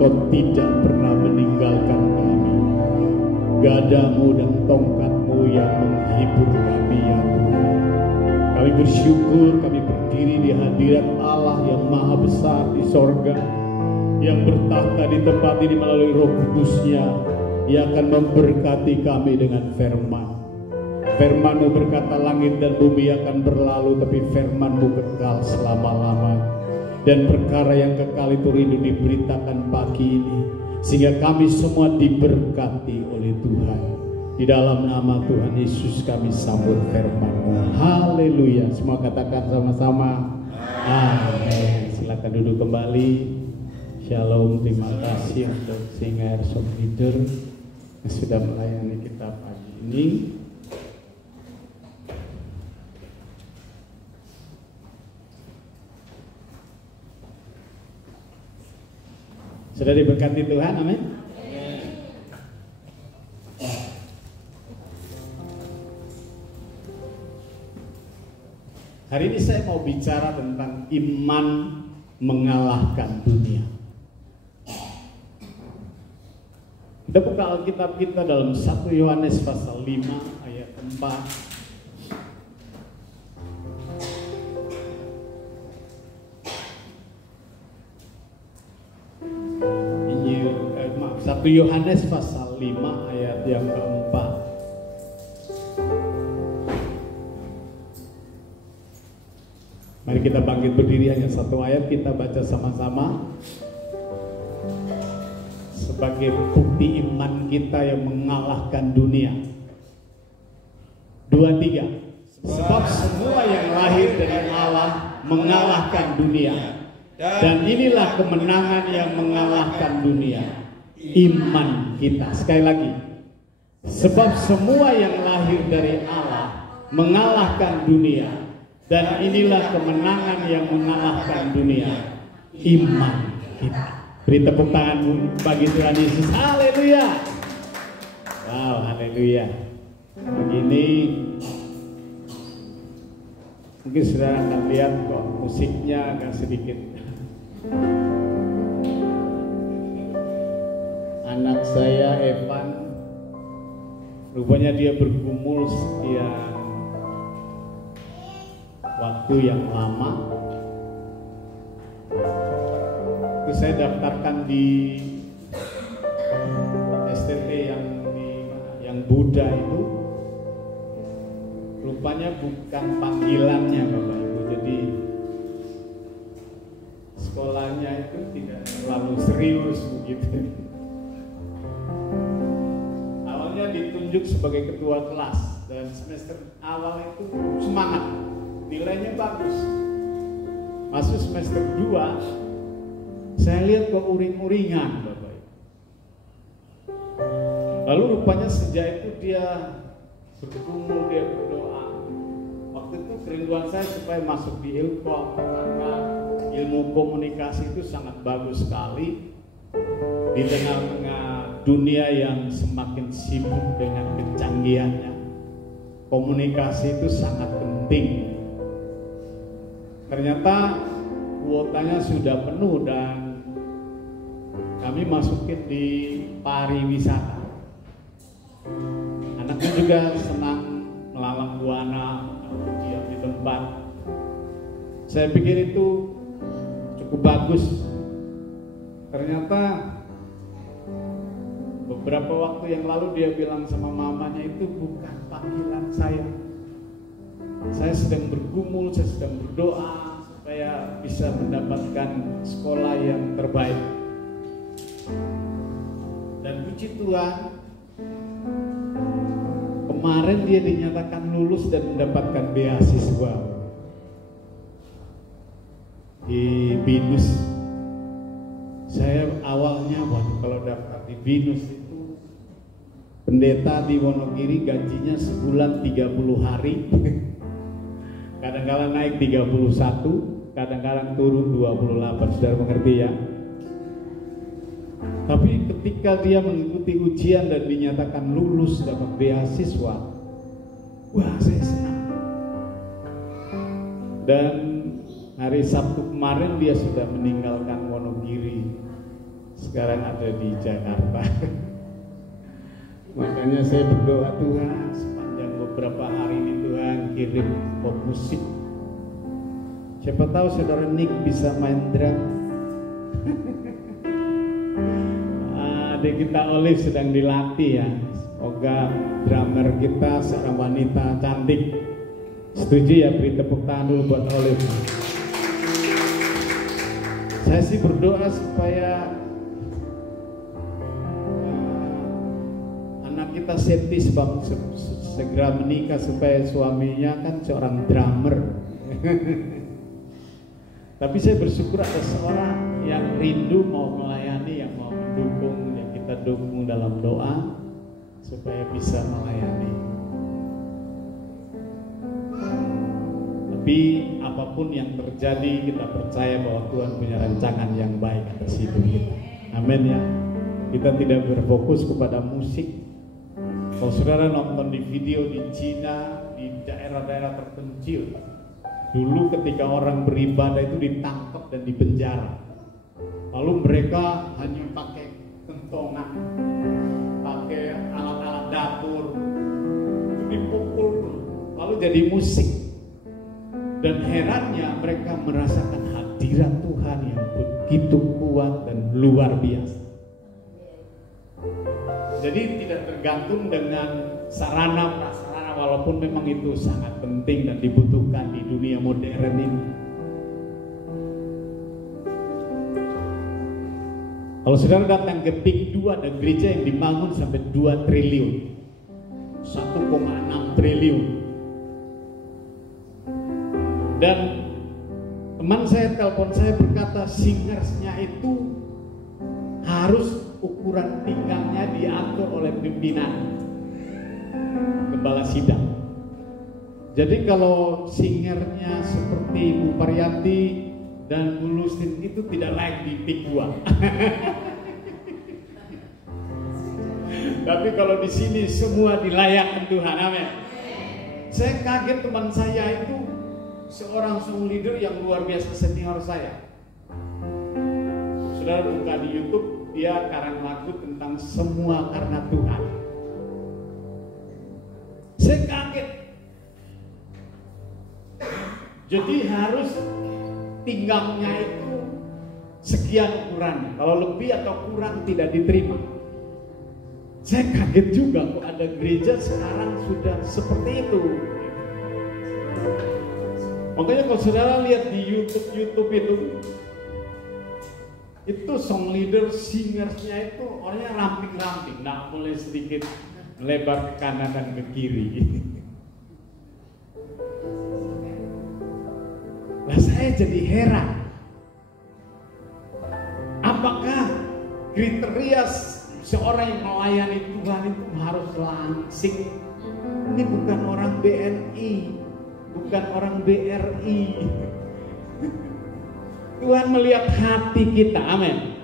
Engkau tidak pernah meninggalkan kami. Gadamu dan tongkatmu yang menghibur kami ya Tuhan. Kami bersyukur kami berdiri di hadirat Allah yang maha besar di sorga, yang bertahta di tempat ini melalui Roh Kudus-Nya, yang akan memberkati kami dengan firman. Firman-Mu berkata langit dan bumi akan berlalu, tapi firman-Mu kekal selama-lamanya. Dan perkara yang kekal itu rindu diberitakan pagi ini, sehingga kami semua diberkati oleh Tuhan. Di dalam nama Tuhan Yesus kami sambut firman-Mu. Haleluya. Semua katakan sama-sama amin. Silakan duduk kembali. Shalom. Terima kasih untuk singer songwriter yang sudah melayani kita pagi ini. Sudah diberkati Tuhan, amin. Hari ini saya mau bicara tentang iman mengalahkan dunia. Kita buka Alkitab kita dalam 1 Yohanes pasal 5 ayat 4. 1 Yohanes pasal 5 ayat yang keempat. Mari kita bangkit berdiri, hanya satu ayat kita baca sama-sama sebagai bukti iman kita yang mengalahkan dunia. 2, 3. Sebab semua yang lahir dari Allah mengalahkan dunia, dan inilah kemenangan yang mengalahkan dunia, iman kita. Sekali lagi, Sebab semua yang lahir dari Allah mengalahkan dunia, dan inilah kemenangan yang mengalahkan dunia, iman kita. Beri tepuk tangan bagi Tuhan Yesus. Haleluya. Wow, haleluya. Begini mungkin saudara akan lihat kok musiknya agak sedikit. Anak saya Evan, rupanya dia bergumul sekian waktu yang lama. Itu saya daftarkan di STT yang Buddha itu, rupanya bukan panggilannya Bapak Ibu. Jadi sekolahnya itu tidak terlalu serius begitu. Awalnya ditunjuk sebagai ketua kelas, dan semester awal itu semangat, nilainya bagus. Masuk semester 2, saya lihat kok uring-uringan Bapak Ibu. Lalu rupanya sejak itu dia bergumul, dia berdoa. Waktu itu kerinduan saya supaya masuk di Ilkom, karena ilmu komunikasi itu sangat bagus sekali di tengah-tengah dunia yang semakin sibuk dengan kecanggihannya. Komunikasi itu sangat penting. Ternyata kuotanya sudah penuh dan kami masukin di pariwisata. Anaknya juga senang melalang buana, diam di tempat. Saya pikir itu cukup bagus. Ternyata beberapa waktu yang lalu dia bilang sama mamanya, itu bukan panggilan saya. Saya sedang bergumul, saya sedang berdoa supaya bisa mendapatkan sekolah yang terbaik. Dan puji Tuhan, kemarin dia dinyatakan lulus dan mendapatkan beasiswa di BINUS. Saya awalnya kalau daftar di BINUS itu, pendeta di Wonogiri gajinya sebulan 30 hari. Kadang-kadang naik 31, kadang-kadang turun 28, saudara mengerti ya. Tapi ketika dia mengikuti ujian dan dinyatakan lulus dapat beasiswa, wah saya senang. Dan hari Sabtu kemarin dia sudah meninggalkan Wonogiri, sekarang ada di Jakarta. Makanya saya berdoa, Tuhan sepanjang beberapa hari ini Tuhan kirim pemusik. Siapa tahu saudara Nick bisa main drum. Adik kita Olive sedang dilatih ya. Semoga drummer kita seorang wanita cantik. Setuju ya, beri tepuk tangan dulu buat Olive. Saya sih berdoa supaya anak kita Septi sebab segera menikah, supaya suaminya kan seorang drummer. Tapi saya bersyukur ada seorang yang rindu mau melayani, yang mau mendukung, yang kita dukung dalam doa supaya bisa melayani. Tapi apapun yang terjadi, kita percaya bahwa Tuhan punya rancangan yang baik atas hidup kita. Amin ya. Kita tidak berfokus kepada musik. Kalau saudara nonton di video di Cina, di daerah-daerah terpencil, dulu ketika orang beribadah itu ditangkap dan dipenjara. Lalu mereka hanya pakai kentongan, pakai alat-alat dapur, itu dipukul, lalu jadi musik. Dan herannya mereka merasakan hadirat Tuhan yang begitu kuat dan luar biasa. Jadi tidak tergantung dengan sarana prasarana, walaupun memang itu sangat penting dan dibutuhkan di dunia modern ini. Kalau saudara datang ke Pik 2, ada gereja yang dibangun sampai 2 triliun, 1,6 triliun. Dan teman saya telepon saya berkata, singersnya itu harus ukuran pinggangnya diatur oleh pimpinan. gembala sidang. Jadi kalau singernya seperti Bu Paryanti dan Bu Lustin itu tidak layak di PIK 2. Tapi kalau di sini semua dilayakkan Tuhan, amin. Saya kaget teman saya itu seorang song leader yang luar biasa senior saya. Saudara buka di YouTube, dia karang lagu tentang semua karena Tuhan. Saya kaget. Jadi harus pinggangnya itu sekian ukurannya. Kalau lebih atau kurang tidak diterima. Saya kaget juga kok ada gereja sekarang sudah seperti itu. Makanya kalau saudara lihat di YouTube itu song leader, singersnya itu orangnya ramping-ramping, nggak boleh sedikit melebar ke kanan dan ke kiri. Nah saya jadi heran, apakah kriteria seorang yang melayani Tuhan itu harus langsing? Ini bukan orang BNI, bukan orang BRI. Tuhan melihat hati kita, amin.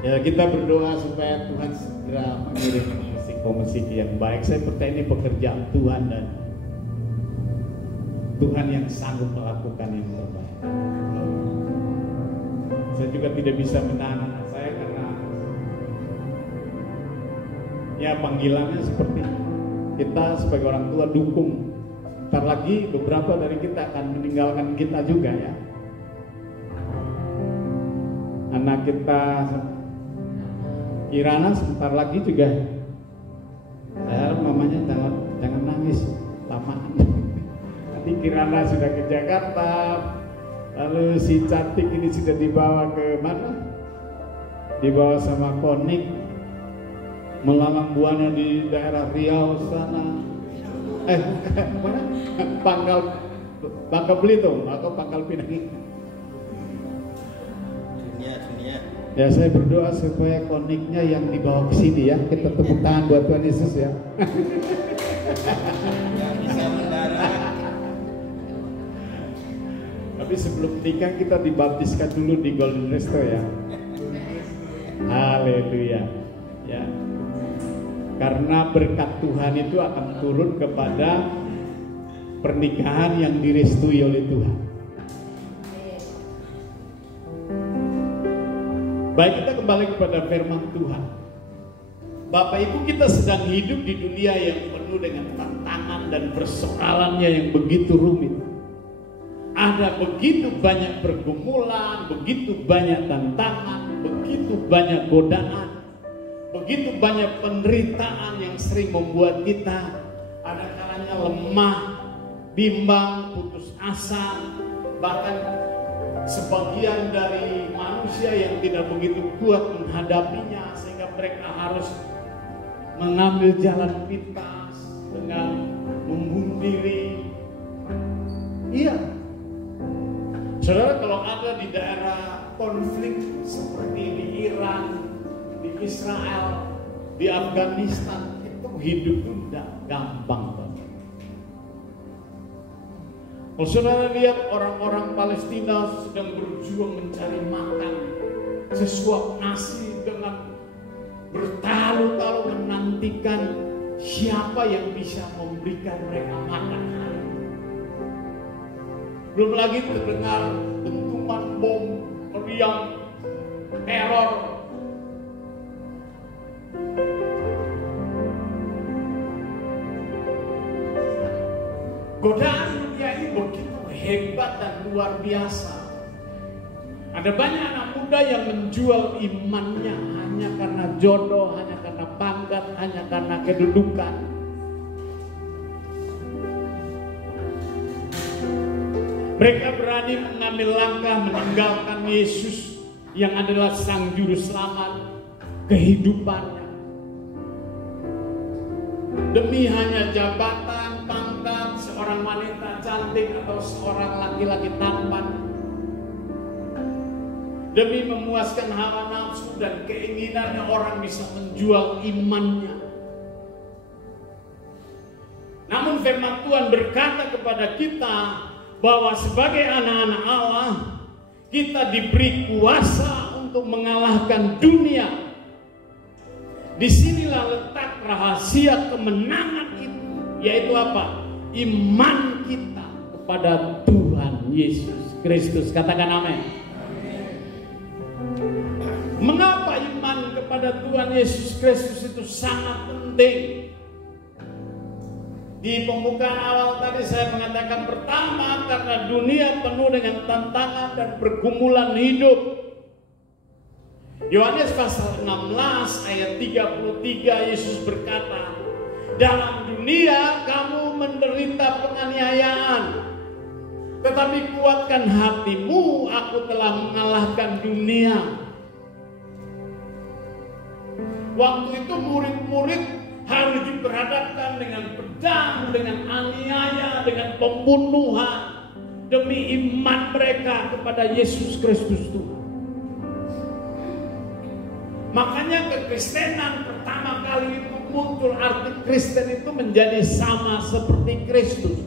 Ya kita berdoa supaya Tuhan segera mengirim musik yang baik. Saya percaya ini pekerjaan Tuhan dan Tuhan yang sanggup melakukan yang terbaik. Saya juga tidak bisa menahan anak saya karena ya panggilannya seperti kita sebagai orang tua dukung. Bentar lagi beberapa dari kita akan meninggalkan kita juga ya. Anak kita Kirana sebentar lagi juga. Saya harap mamanya jangan nangis lamaan. Nanti Kirana sudah ke Jakarta, lalu si cantik ini sudah dibawa ke mana? Dibawa sama Konik, melalang buana di daerah Riau sana. Mana? Bangka Belitung atau Pangkal Pinang. Dunia. Ya saya berdoa supaya Koniknya yang dibawa ke sini ya. Kita tepuk tangan buat Tuhan Yesus ya. Yang bisa mendarat. Tapi sebelum nikah kita dibaptiskan dulu di Golden Resto ya. Haleluya. Ya. Karena berkat Tuhan itu akan turun kepada pernikahan yang direstui oleh Tuhan. Baik, kita kembali kepada firman Tuhan. Bapak Ibu, kita sedang hidup di dunia yang penuh dengan tantangan dan persoalannya yang begitu rumit. Ada begitu banyak pergumulan, begitu banyak tantangan, begitu banyak godaan, begitu banyak penderitaan yang sering membuat kita ada kalanya lemah, bimbang, putus asa, bahkan sebagian dari manusia yang tidak begitu kuat menghadapinya sehingga mereka harus mengambil jalan pintas dengan membunuh diri. Iya, saudara, kalau ada di daerah konflik seperti di Iran, di Israel, di Afghanistan, itu hidup itu tidak gampang banget. Kalau saudara lihat orang-orang Palestina sedang berjuang mencari makan, sesuap nasi dengan bertalu-talu menantikan siapa yang bisa memberikan mereka makan hari ini. Belum lagi terdengar dentuman bom, meriam, teror. Godaan dunia ini begitu hebat dan luar biasa. Ada banyak anak muda yang menjual imannya hanya karena jodoh, hanya karena pangkat, hanya karena kedudukan. Mereka berani mengambil langkah meninggalkan Yesus yang adalah Sang Juru Selamat kehidupannya. Demi hanya jabatan, pangkat, seorang wanita cantik atau seorang laki-laki tampan. demi memuaskan hawa nafsu dan keinginannya orang bisa menjual imannya. Namun firman Tuhan berkata kepada kita bahwa sebagai anak-anak Allah, kita diberi kuasa untuk mengalahkan dunia. Disinilah letak rahasia kemenangan itu, yaitu apa? Iman kita kepada Tuhan Yesus Kristus. Katakan amin. Mengapa iman kepada Tuhan Yesus Kristus itu sangat penting? Di pembukaan awal tadi saya mengatakan pertama, karena dunia penuh dengan tantangan dan pergumulan hidup. Yohanes pasal 16 ayat 33 Yesus berkata, dalam dunia kamu menderita penganiayaan, tetapi kuatkan hatimu, aku telah mengalahkan dunia. Waktu itu murid-murid harus diperhadapkan dengan pedang, dengan aniaya, dengan pembunuhan demi iman mereka kepada Yesus Kristus Tuhan. Makanya kekristenan pertama kali itu muncul, arti Kristen itu menjadi sama seperti Kristus.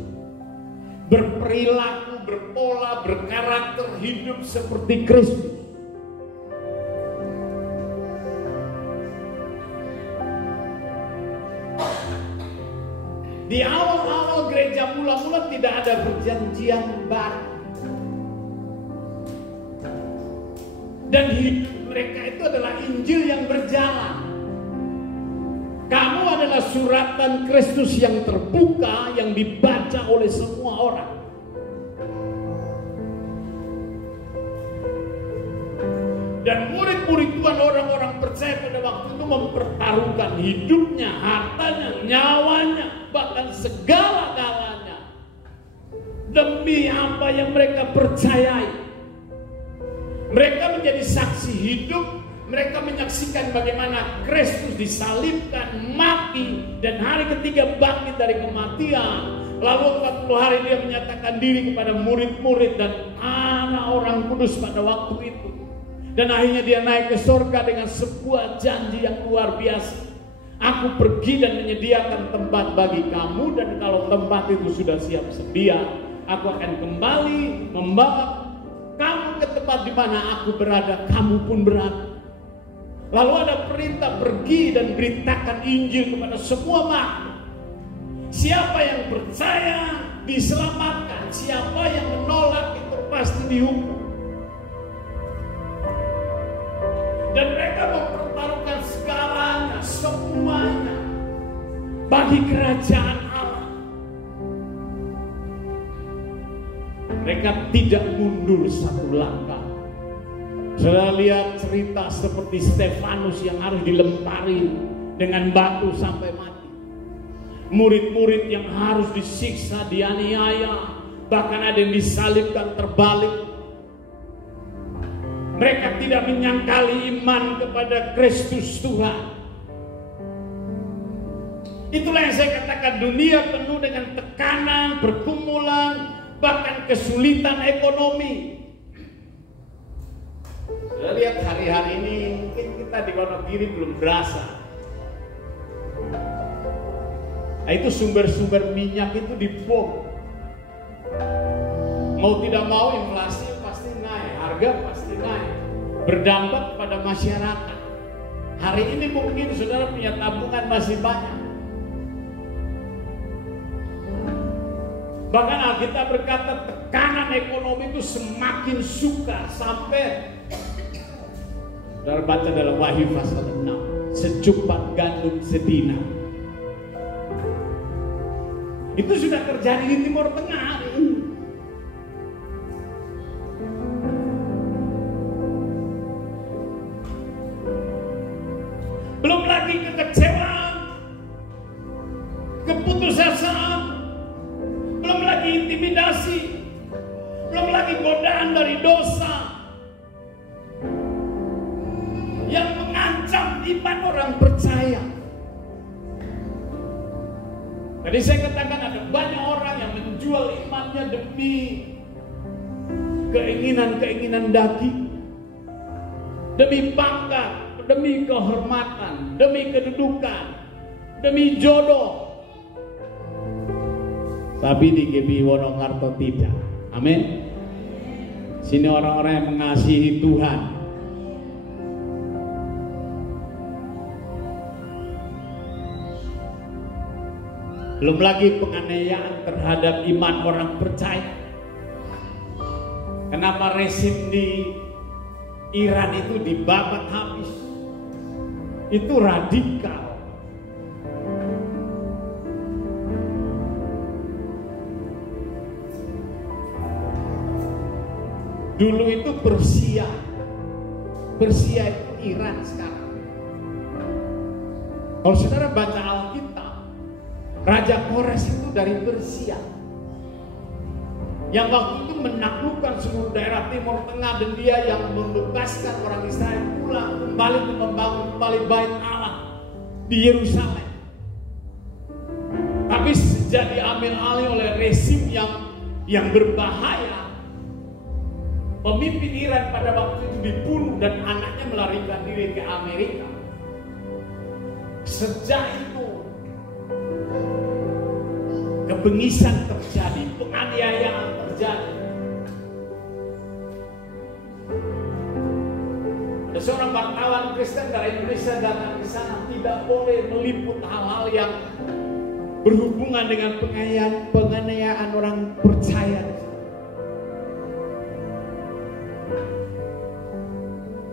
Berperilaku, berpola, berkarakter hidup seperti Kristus. Di awal-awal gereja mula-mula tidak ada perjanjian baru. Dan hidup mereka itu adalah Injil yang berjalan. Kamu adalah suratan Kristus yang terbuka, yang dibaca oleh semua orang. Dan murid-murid Tuhan, orang-orang percaya pada waktu itu mempertaruhkan hidupnya, hartanya, nyawanya, bahkan segala-galanya demi apa yang mereka percayai. Mereka menjadi saksi hidup. Mereka menyaksikan bagaimana Kristus disalibkan, mati, dan hari ketiga bangkit dari kematian. Lalu 40 hari dia menyatakan diri kepada murid-murid dan anak orang kudus pada waktu itu. Dan akhirnya dia naik ke surga dengan sebuah janji yang luar biasa. Aku pergi dan menyediakan tempat bagi kamu, dan kalau tempat itu sudah siap sedia, aku akan kembali membawa kamu ke tempat di mana aku berada, kamu pun berada. Lalu ada perintah pergi dan beritakan Injil kepada semua makhluk. Siapa yang percaya diselamatkan, siapa yang menolak itu pasti dihukum. Dan mereka mempertaruhkan segalanya, semuanya bagi kerajaan Allah. Mereka tidak mundur satu langkah. Saudara lihat cerita seperti Stefanus yang harus dilempari dengan batu sampai mati. Murid-murid yang harus disiksa, dianiaya, bahkan ada yang disalibkan terbalik. Mereka tidak menyangkali iman kepada Kristus Tuhan. Itulah yang saya katakan, dunia penuh dengan tekanan, pergumulan, bahkan kesulitan ekonomi. Sudah lihat hari-hari ini mungkin kita di Wonogiri belum berasa. Nah, itu sumber-sumber minyak itu dibom. Mau tidak mau inflasi pasti naik, harga pasti naik, berdampak pada masyarakat. Hari ini mungkin saudara punya tabungan masih banyak. Bahkan Alkitab berkata tekanan ekonomi itu semakin suka sampai, saudara baca dalam Wahyu pasal 6, secupat gandum sedina. Itu sudah terjadi di Timur Tengah hari ini. Belum lagi kekecewaan, keputusasaan, belum lagi intimidasi, belum lagi godaan dari dosa yang mengancam iman orang percaya. Jadi saya katakan ada banyak orang yang menjual imannya demi keinginan-keinginan daging. demi pangkat, demi kehormatan, demi kedudukan, demi jodoh. Tapi di GBI Wonokarto tidak. Amin. Sini orang-orang yang mengasihi Tuhan. Belum lagi penganiayaan terhadap iman orang percaya. Kenapa rezim di Iran itu dibabat habis? Itu radikal. Dulu itu Persia itu Iran sekarang. Kalau saudara baca Alkitab, Raja Kores itu dari Persia, yang waktu itu menaklukkan seluruh daerah Timur Tengah, dan dia yang membebaskan orang Israel pulang kembali untuk membangun kembali Bait Allah di Yerusalem. Tapi sejak diambil alih oleh rezim yang berbahaya, pemimpin Iran pada waktu itu dibunuh dan anaknya melarikan diri ke Amerika. Sejak itu kebengisan terjadi, penganiayaan terjadi. Ada seorang wartawan Kristen dari Indonesia datang ke sana, tidak boleh meliput hal-hal yang berhubungan dengan penganiayaan orang percaya.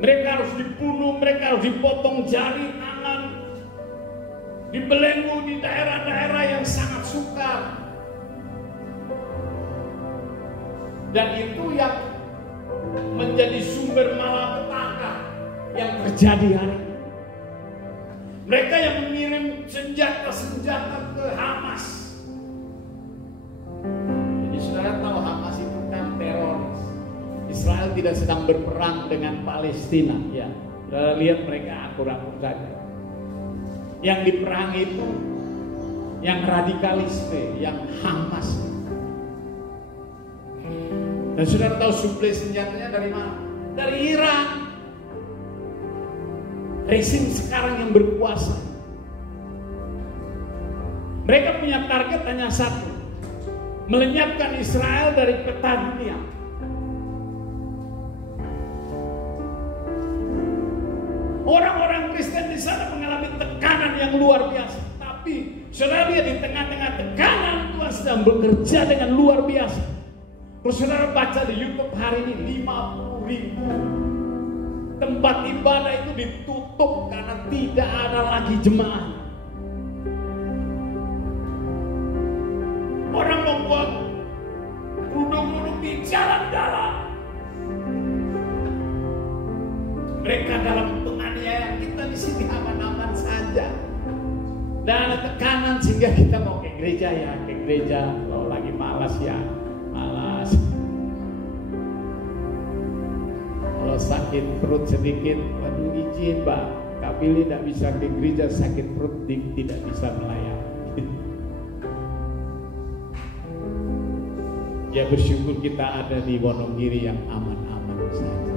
Mereka harus dibunuh, mereka harus dipotong jari tangan, dibelenggu di daerah-daerah yang sangat sukar. Dan itu yang menjadi sumber malapetaka yang terjadi hari ini. Mereka yang mengirim senjata-senjata ke Hamas. Jadi saudara tahu Hamas itu kan teroris. Israel tidak sedang berperang dengan Palestina, ya. Saudara lihat mereka akur-akur saja. Yang diperangi itu yang radikalisme, yang Hamas. Dan saudara tahu suplai senjatanya dari mana? Dari Iran. Rezim sekarang yang berkuasa. Mereka punya target hanya satu, melenyapkan Israel dari peta dunia. Orang-orang Kristen di sana mengalami tekanan yang luar biasa. Tapi saudara lihat, di tengah-tengah tekanan, Tuhan sedang bekerja dengan luar biasa. Kalau saudara baca di YouTube hari ini, 50.000 tempat ibadah itu ditutup karena tidak ada lagi jemaah. Orang membuat duduk-duduk di jalan-jalan. Mereka dalam penganiayaan, kita di sini aman-aman saja. Dan ada tekanan sehingga kita mau ke gereja ya, ke gereja. Kalau lagi malas ya, malas. Kalau sakit perut sedikit, aduh izin Pak, Kak Billy tidak bisa ke gereja, sakit perut tidak bisa melayani. Ya bersyukur kita ada di Wonogiri yang aman-aman saja.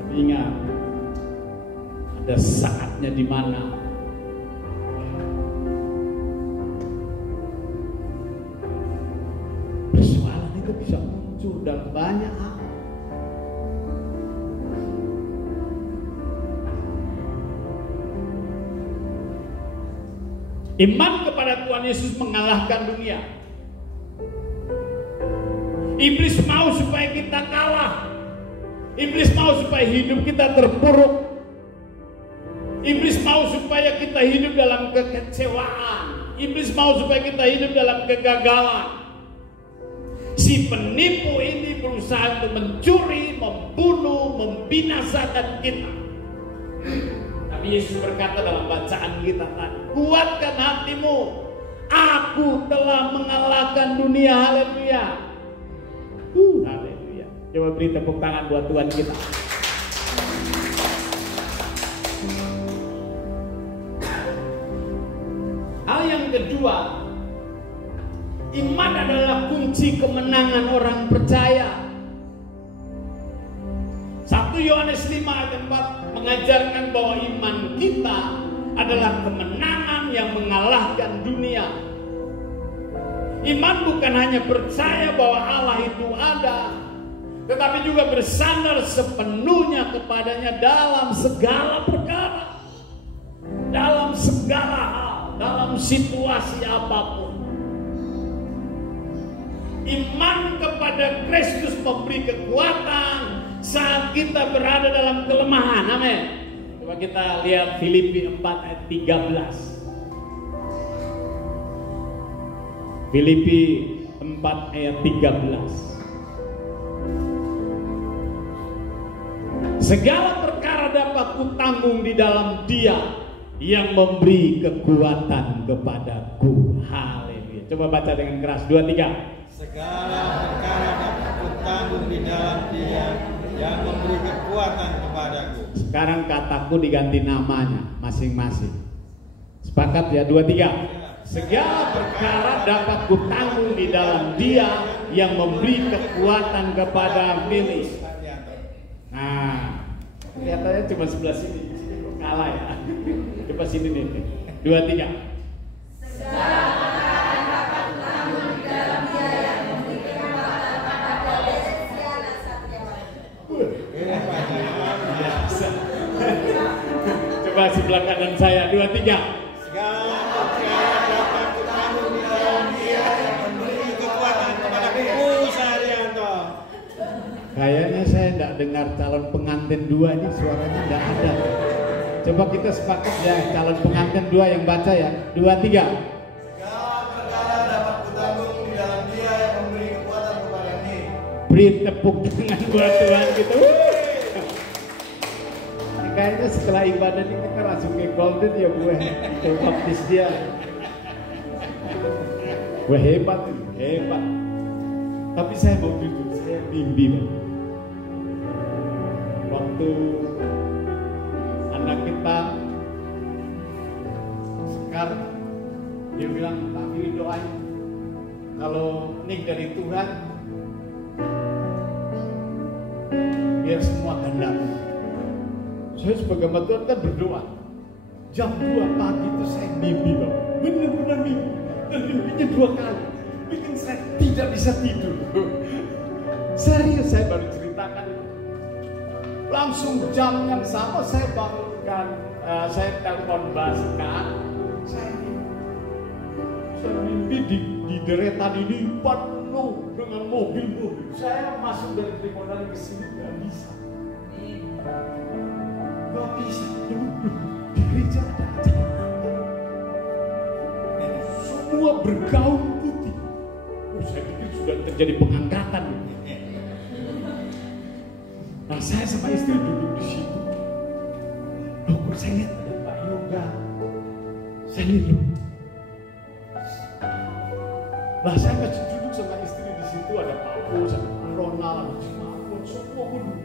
Tapi ingat, ada saatnya di mana persoalan itu bisa muncul dalam banyak hal. Iman kepada Tuhan Yesus mengalahkan dunia. Iblis mau supaya kita kalah. Iblis mau supaya hidup kita terpuruk. Iblis mau supaya kita hidup dalam kekecewaan. Iblis mau supaya kita hidup dalam kegagalan. Si penipu ini berusaha untuk mencuri, membunuh, membinasakan kita. Tapi Yesus berkata dalam bacaan kita tadi, kuatkan hatimu, aku telah mengalahkan dunia. Haleluya. Haleluya. Coba beri tepuk tangan buat Tuhan kita. Hal yang kedua, iman adalah kunci kemenangan orang percaya. 1 Yohanes 5 ayat 4 mengajarkan bahwa iman kita adalah kemenangan yang mengalahkan dunia. Iman bukan hanya percaya bahwa Allah itu ada, tetapi juga bersandar sepenuhnya kepadanya dalam segala perkara, dalam segala hal, dalam situasi apapun. Iman kepada Kristus memberi kekuatan saat kita berada dalam kelemahan. Amin. Coba kita lihat Filipi 4 ayat 13. Filipi 4 ayat 13. Segala perkara dapat kutanggung di dalam Dia yang memberi kekuatan kepadaku. Haleluya. Coba baca dengan keras. 2, 3. Segala perkara dapat kutanggung di dalam Dia yang memberi kekuatan kepadaku. Sekarang kataku diganti namanya masing-masing. Sepakat ya? 2, 3. Segala perkara dapat kutanggung di dalam Dia yang memberi kekuatan kepada Milis. Nah, kelihatannya cuma sebelah sini. Sini kok kalah ya. Coba sini nih. 2, 3. Segala perkara dapat kutanggung di dalam Dia yang memberi kekuatan kepada Lesiana Coba sebelah kanan saya. 2, 3. Segala perkara dapat kutanggung di dalam Dia yang memberi kekuatan kepadaku. Saryanto. Kayaknya saya tidak dengar calon pengantin 2 ini, suaranya tidak ada. Coba kita sepakat ya, calon pengantin 2 yang baca ya. 2, 3. Segala perkara dapat kutanggung di dalam Dia yang memberi kekuatan kepadaku. Beri tepuk tangan buat Tuhan gitu. Kayaknya setelah ibadah ini kita langsung ke Golden ya gue. Itu baptis dia. Gue hebat. Tapi saya mau jujur, saya mimpi. Waktu anak kita sekarang dia bilang, Pak Billy doain kalau nik dari Tuhan biar semua kehendak. Saya sebagai hamba Tuhan kan berdoa. Jam 2 pagi itu saya mimpi, Bang. Benar-benar mimpi. Dan mimpinya 2 kali. Bikin saya tidak bisa tidur. Serius, saya baru ceritakan. Langsung jam yang sama saya bangunkan. Saya telepon Baska. Saya mimpi di deretan ini penuh dengan mobil-mobil. Saya masuk dari Tripodal ke sini nggak bisa. Gak bisa, di gereja ada acara semua bergaun putih. Saya pikir sudah terjadi pengangkatan. Nah, saya sama istri duduk di situ. Loh, kok saya lihat ada Pak Yoga. Saya lihat loh. Nah, saya masih duduk sama istri di situ, ada Pak Bo, sama Pak Ronald, ada Cimapun, semua duduk.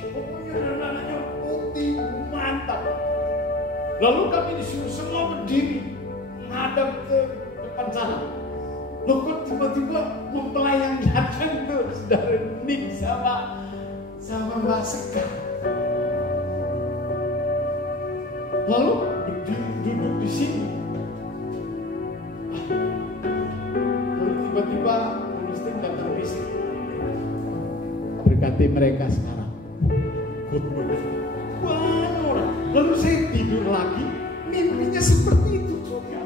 Pokoknya anak-anaknya putih, mantap. Lalu kami disuruh semua berdiri menghadap ke depan sana. Loh, kok tiba-tiba mempelai yang datang tuh saudara Nick sama Mbak Seka. Lalu duduk di sini. Lalu tiba-tiba Agustin datang di sini. Berkati mereka sekarang. Wah, orang. Lalu saya tidur lagi, mimpinya seperti itu juga.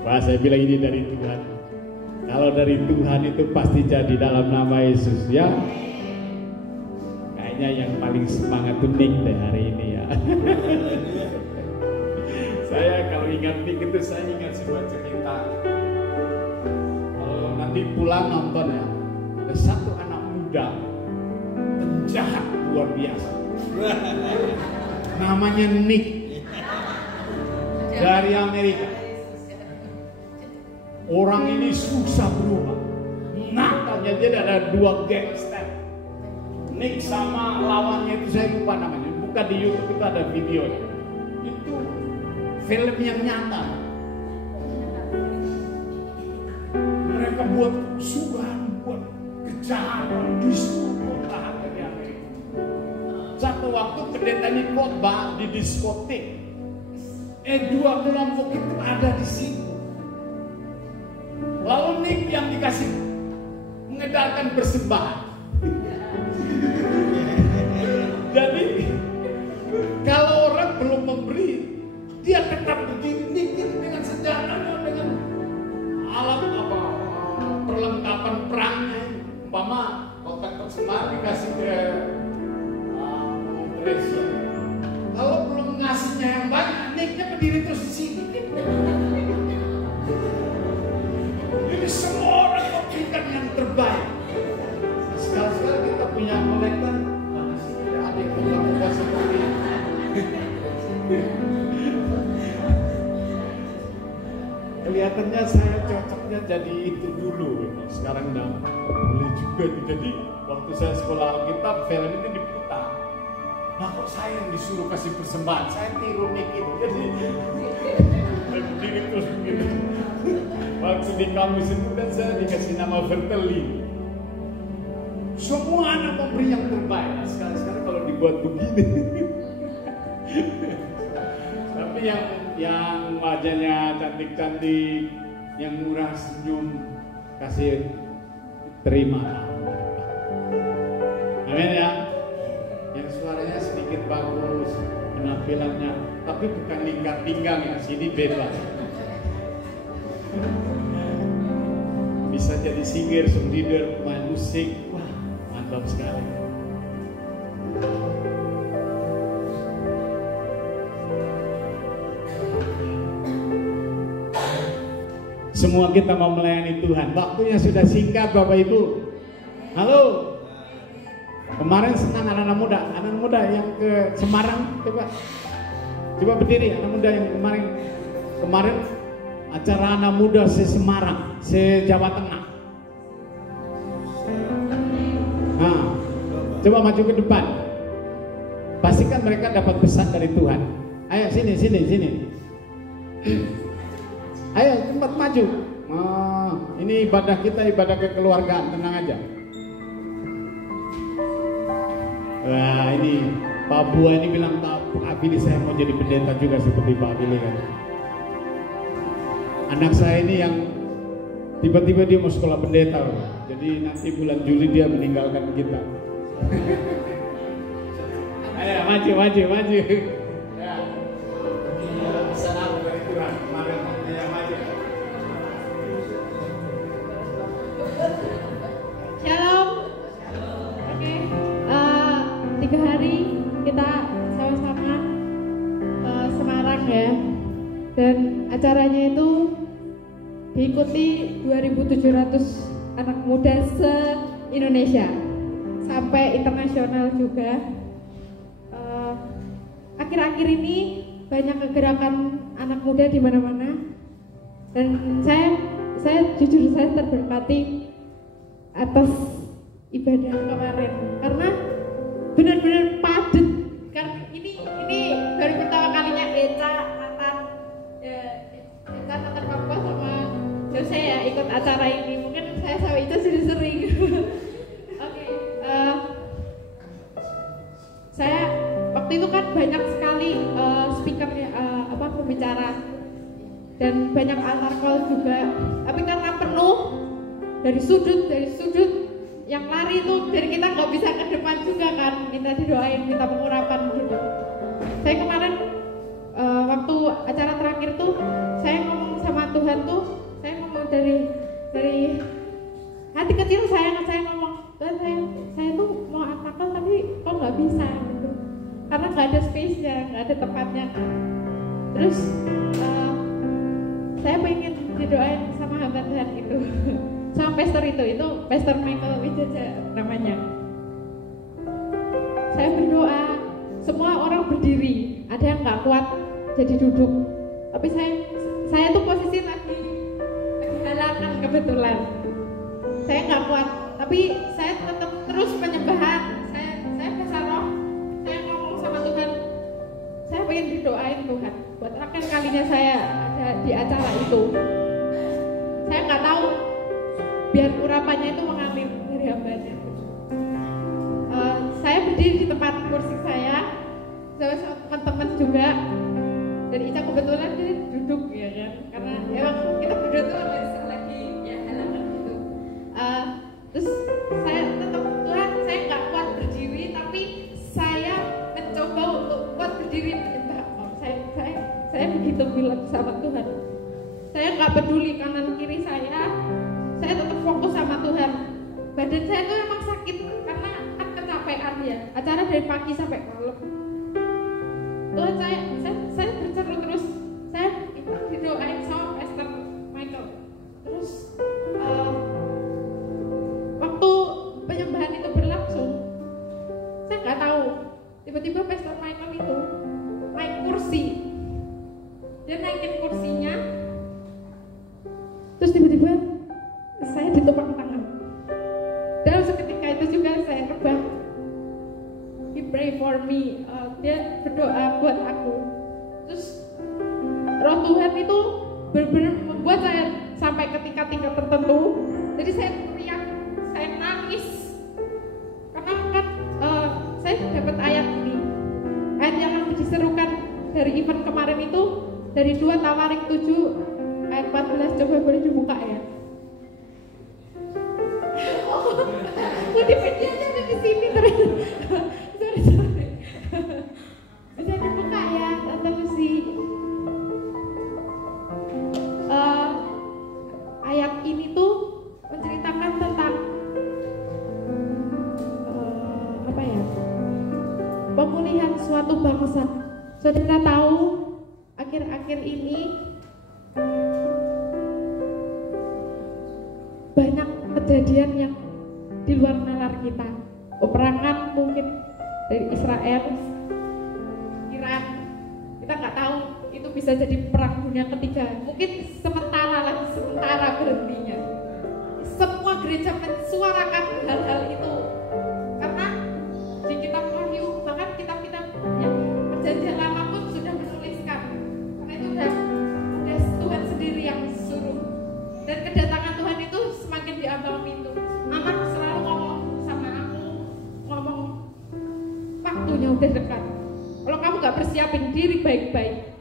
Wah, saya bilang ini dari Tuhan. Kalau dari Tuhan itu pasti jadi dalam nama Yesus ya. Kayaknya yang paling semangat tuh Nick deh hari ini ya. Saya kalau ingat Nick itu saya ingat sebuah cerita. Kalau nanti pulang nonton ya, ada satu anak muda penjahat luar biasa. Namanya Nick dari Amerika. Orang ini susah berubah. Nakalnya dia ada 2 gangster. Nick sama lawannya itu saya lupa namanya. Buka di YouTube itu ada videonya. Itu film yang nyata. Mereka buat kesusahan, buat kejahatan di semua kota di Amerika. Satu waktu pendeta ini khotbah di diskotik. Dua kelompok itu ada di situ. Lalu Nick yang dikasih mengedarkan persembahan. Jadi kalau orang belum memberi, dia tetap berdiri Nick dengan senjatanya, dengan alat perlengkapan perangnya. Umpama kotak persembahan dikasih ke Malaysia. Kalau belum ngasihnya yang banyak, Nicknya berdiri terus di sini. Jadi semua orang memberikan yang terbaik. Sekali-sekali kita punya kolektor, mana sih tidak ada yang muka-muka seperti ini. Kelihatannya saya cocoknya jadi itu dulu. Sekarang udah boleh juga. Jadi waktu saya sekolah Alkitab, film itu diputar. Nah kok saya yang disuruh kasih persembahan? Saya tiru Nick itu. Jadi berdiri terus begitu. Waktu di kampus itu kan saya dikasih nama Verteli. Semua anak memberi yang terbaik. Nah, sekali-sekali kalau dibuat begini. Tapi yang wajahnya cantik-cantik, yang murah senyum, kasih terima. Amin ya. Yang suaranya sedikit bagus, penampilannya, tapi bukan lingkar pinggang ya, sini bebas. Bisa jadi singer, song leader, pemain musik, wah mantap sekali. Semua kita mau melayani Tuhan. Waktunya sudah singkat Bapak Ibu. Halo. Kemarin senang anak-anak muda yang ke Semarang, coba berdiri anak muda yang kemarin acara anak muda se-Semarang, se-Jawa Tengah. Nah, coba maju ke depan. Pastikan mereka dapat pesan dari Tuhan. Ayo sini. Ayo cepat maju. Ini ibadah kita, ibadah kekeluargaan, tenang aja. Wah ini Pak Bua ini bilang, Pak Billy saya mau jadi pendeta juga seperti Pak Billy kan. Anak saya ini yang tiba-tiba dia mau sekolah pendeta, jadi nanti bulan Juli dia meninggalkan kita. Ayo maju. Ya. Salam dari Tuhan kemarin dia maju. Shalom. Oke. 3 hari kita sama-sama Semarang ya. Dan acaranya itu diikuti 2.700 anak muda se-Indonesia sampai internasional juga. Akhir-akhir ini banyak kegerakan anak muda di mana-mana dan saya jujur saya terberkati atas ibadah kemarin karena benar-benar padat. Karena ini baru pertama kalinya Eca Nathan Papua sama Jose ya ikut acara ini. Mungkin saya sama itu sudah sering. Oke, saya waktu itu kan banyak sekali speakernya pembicara dan banyak altar call juga. Tapi karena penuh dari sudut yang lari itu dari kita nggak bisa ke depan juga kan, minta didoain, minta pengurapan gitu. Saya kemarin waktu acara terakhir tuh saya ngomong sama Tuhan tuh, saya ngomong dari hati kecil saya ngomong, Tuhan saya tuh mau akal tapi kok nggak bisa gitu, karena nggak ada space-nya, nggak ada tempatnya kan. Terus saya pengen didoain sama hamba Tuhan itu. Sama pastor itu Pastor Michael Wijaja namanya. Saya berdoa, semua orang berdiri, ada yang nggak kuat jadi duduk. Tapi saya tuh posisi lagi halangan kebetulan. Saya nggak kuat, tapi saya tetap terus penyembahan. Saya besar roh. Saya ngomong sama Tuhan, saya pengen didoain Tuhan. Buat terakhir kalinya saya ada di acara itu. Saya nggak tahu biar urapannya itu mengalir dari hambanya. Saya berdiri di tempat kursi saya sama teman-teman juga. Dan Ica kebetulan dia duduk ya kan, karena emang kita berdua tuh lagi ya halangan gitu. Terus saya tetap Tuhan, saya nggak kuat berdiri, tapi saya mencoba untuk kuat berdiri menyembah. Saya begitu bilang sama Tuhan. Saya nggak peduli kanan kiri saya tetap fokus sama Tuhan. Badan saya tuh emang sakit karena kan kecapean ya, acara dari pagi sampai malam. Tuhan saya berseru terus, saya didoain sama Pastor Michael. Terus waktu penyembahan itu berlangsung, saya nggak tahu, tiba-tiba Pastor Michael itu naik kursi, dia naikin kursinya, terus tiba-tiba saya ditopang tangan. Dan seketika itu juga saya rebah. He pray for me, dia berdoa buat aku. Terus Roh Tuhan itu benar-benar membuat saya sampai ke tingkat tertentu. Jadi saya teriak, saya nangis karena kan saya dapat ayat ini, ayat yang diserukan dari event kemarin itu dari 2 Tawarik 7 ayat 14. Coba boleh dibuka ya. Wikipedianya ada di sini terus. Sorry. Bisa dibuka ya, Tante Lucy. Ayat ini tuh menceritakan tentang apa ya? Pemulihan suatu bangsa. Saudara tahu akhir-akhir ini banyak kejadian yang di luar nalar kita. Peperangan mungkin dari Israel, Iran, kita nggak tahu itu bisa jadi perang dunia ketiga. Mungkin sementara berhentinya. Semua gereja mensuarakan hal-hal itu karena di kitab Wahyu, bahkan kitab-kitab yang perjanjian lama pun sudah menuliskan. Karena itu udah Tuhan sendiri yang suruh. Dan kedatangan Tuhan itu semakin diambang pintu. Anak selalu ngomong sama aku, waktunya udah dekat. Kalau kamu gak persiapin diri baik-baik,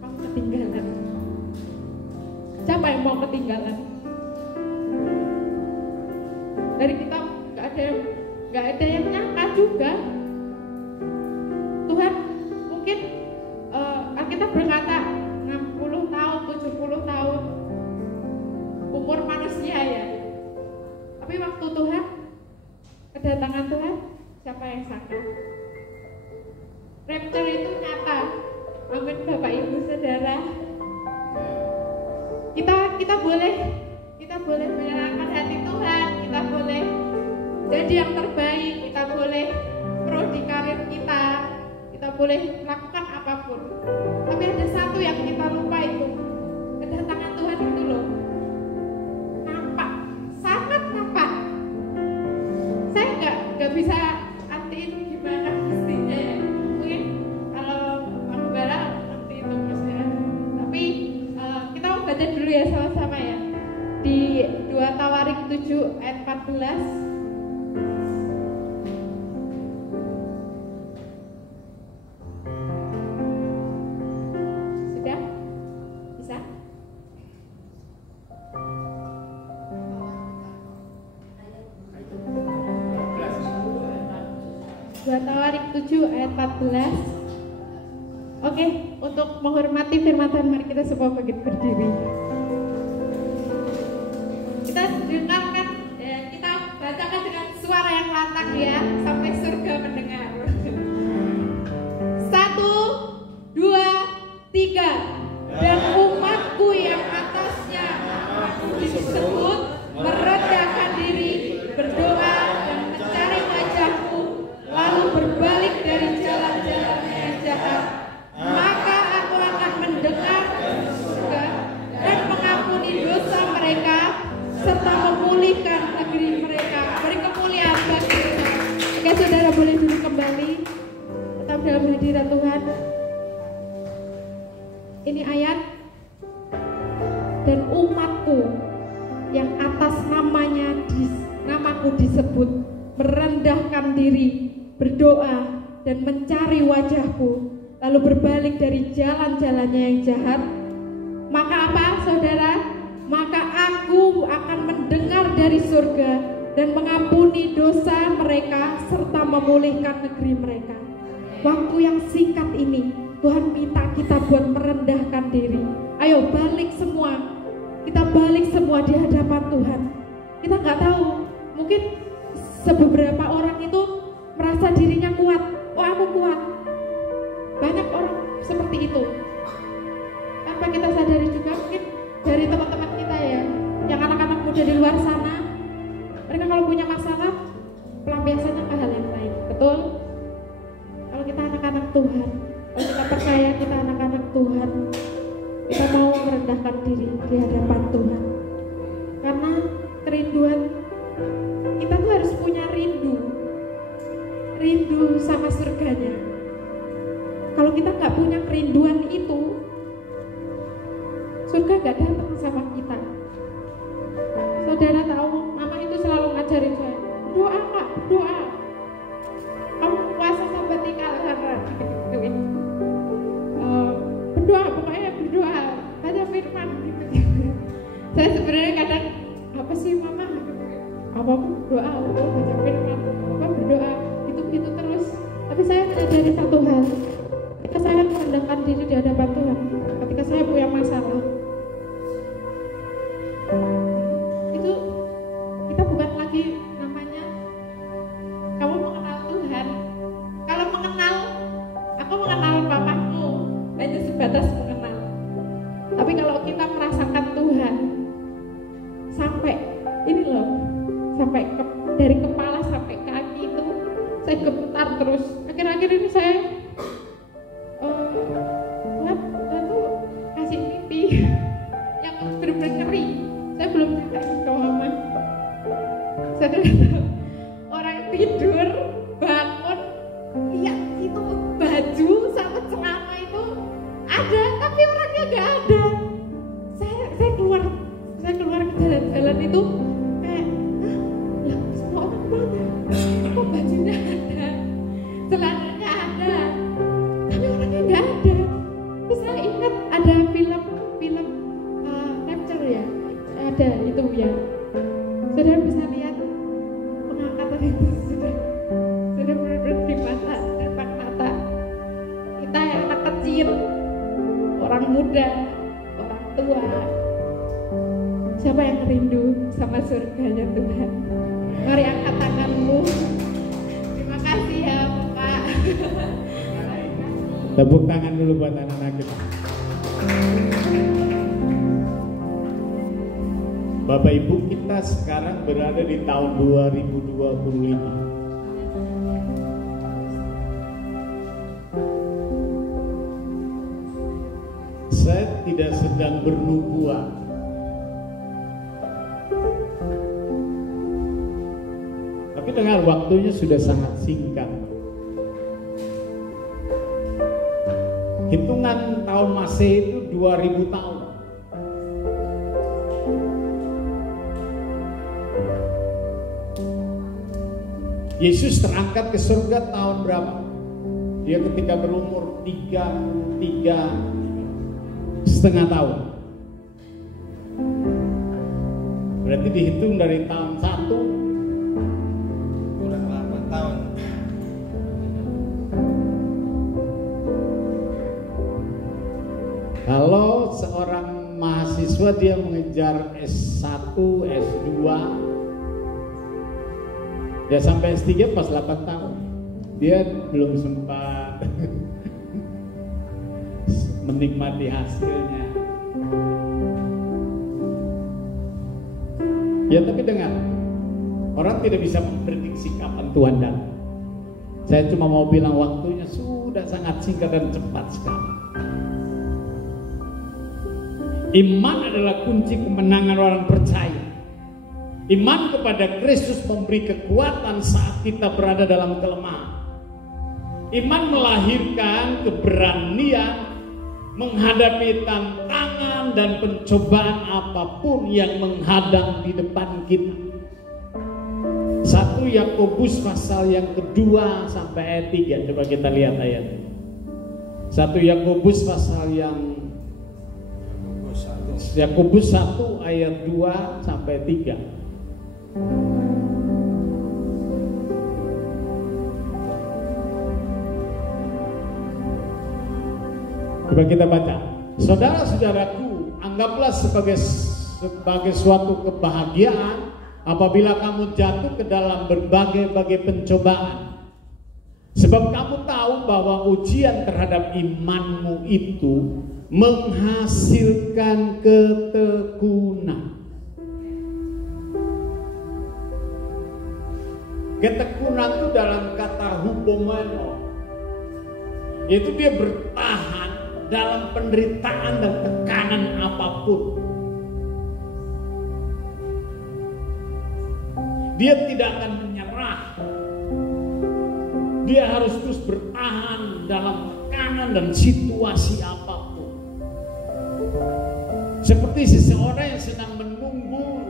kamu ketinggalan. Siapa yang mau ketinggalan? Dari kita gak ada yang nyangka juga. Tuhan mungkin kita berkata 60 tahun, 70 tahun umur manusia ya. Tapi waktu Tuhan, kedatangan Tuhan, siapa yang sangka? Rapture itu nyata. Amin Bapak Ibu Saudara. Kita boleh menyerahkan hati Tuhan, kita boleh jadi yang terbaik, kita boleh prodi karir kita boleh melakukan apapun. Tapi ada satu yang kita lupa, itu kedatangan Tuhan itu loh. Nampak, sangat nampak. Saya nggak bisa artiin gimana mestinya ya. Mungkin kalau Pak Bara ngerti itu maksudnya. Tapi kita mau baca dulu ya sama-sama ya. Di 2 Tawarik 7 ayat 14. Sudah? Bisa? Tawarik 7 ayat 14. Oke, untuk menghormati firman Tuhan, mari kita semua berdiri. Kita dengarkan, kita bacakan dengan suara yang lantang ya, sampai surga mendengar. 1, 2, 3. Dan umatku yang atasnya aku disebut merendahkan diri, berdoa dan mencari wajahku, lalu berbalik dari jalan-jalannya yang jahat, maka aku akan mendengar dari surga dan mengampuni dosa mereka serta memulihkan negeri mereka. Beri kemuliaan bagi Tuhan. Oke, saudara boleh duduk kembali, tetap dalam hadirat Tuhan. Ini ayat, dan umatku yang atas nama namaku disebut, merendahkan diri, berdoa, dan mencari wajahku, lalu berbalik dari jalan-jalannya yang jahat, maka apa saudara? Maka aku akan mendengar dari surga dan mengampuni dosa mereka serta memulihkan negeri mereka. Waktu yang singkat ini Tuhan minta kita buat merendahkan diri. Ayo balik semua, kita balik semua di hadapan Tuhan. Kita nggak tahu, mungkin sebeberapa orang itu merasa dirinya kuat. Oh, aku kuat. Banyak orang seperti itu. Tanpa kita sadari juga, mungkin dari teman-teman kita ya, yang anak-anak muda di luar sana, mereka kalau punya masalah pelampiasannya ke hal yang lain. Betul? Kalau kita anak-anak Tuhan, kalau kita percaya kita anak-anak Tuhan, kita mau merendahkan diri di hadapan Tuhan. Karena kerinduan, kita tuh harus punya rindu sama surganya. Kalau kita nggak punya kerinduan itu, surga nggak datang sama kita. Saudara tahu, mama itu selalu ngajarin saya, doa kak, doa. Kamu puasa sampai 3 hari, berdoa, pokoknya berdoa, ada firman gitu. Saya sebenarnya kadang, apa sih mama? Apa doa, baca firman, apa berdoa, gitu terus. Tapi saya menyadari satu hal, ketika saya merendahkan diri di hadapan Tuhan, ketika saya punya masalah, itu kita bukan lagi namanya kamu mengenal Tuhan. Kalau mengenal, aku mengenal papamu hanya sebatas mengenal. Tapi kalau kita merasakan Tuhan sampai ini loh, sampai dari kepala sampai kaki itu saya gemetar terus. Akhir-akhir ini saya tuh kasih mimpi yang benar-benar ngeri. Saya belum ceritain ke mama. Saya tahu orang tidur, bangun, lihat itu baju sama celana itu ada, tapi orangnya nggak ada. Saya keluar ke jalan-jalan itu kayak, lah semua orang mana? Kok bajunya ada, celananya ada, tapi orangnya nggak ada. Terus saya ingat ada film Rapture ya, ada itu ya. Saudara bisa lihat pengangkatan itu sudah benar-benar di mata, depan mata kita yang anak kecil, orang muda, orang tua. Siapa yang rindu sama surganya Tuhan? Mari angkat tanganmu. Terima kasih ya Pak. Tepuk tangan dulu buat anak-anak kita. Bapak Ibu, kita sekarang berada di tahun 2025. Saya tidak sedang bernubuat. Tapi dengar, waktunya sudah sangat singkat. Hitungan tahun Masehi itu 2000 tahun. Yesus terangkat ke surga tahun berapa? Dia ketika berumur 3,5 tahun. Berarti dihitung dari tahun 1 kurang 8 tahun. Kalau seorang mahasiswa dia mengejar S1, S2, dia sampai S3 pas 8 tahun. Dia belum sempat menikmati hasilnya. Ya tapi dengar, orang tidak bisa memprediksi kapan Tuhan datang. Saya cuma mau bilang waktunya sudah sangat singkat dan cepat sekali. Iman adalah kunci kemenangan orang percaya. Iman kepada Kristus memberi kekuatan saat kita berada dalam kelemahan. Iman melahirkan keberanian menghadapi tantangan dan pencobaan apapun yang menghadang di depan kita. 1 Yakobus pasal yang kedua sampai ayat 3. Coba kita lihat ayatnya. 1 Yakobus pasal yang Yakobus 1 ayat 2 sampai 3. Coba kita baca. Saudara-saudaraku, anggaplah sebagai suatu kebahagiaan apabila kamu jatuh ke dalam berbagai-bagai pencobaan. Sebab kamu tahu bahwa ujian terhadap imanmu itu menghasilkan ketekunan. Ketekunan itu dalam kata hupomeno, yaitu dia bertahan dalam penderitaan dan tekanan apapun. Dia tidak akan menyerah. Dia harus terus bertahan dalam tekanan dan situasi apapun. Seperti seseorang yang sedang menunggu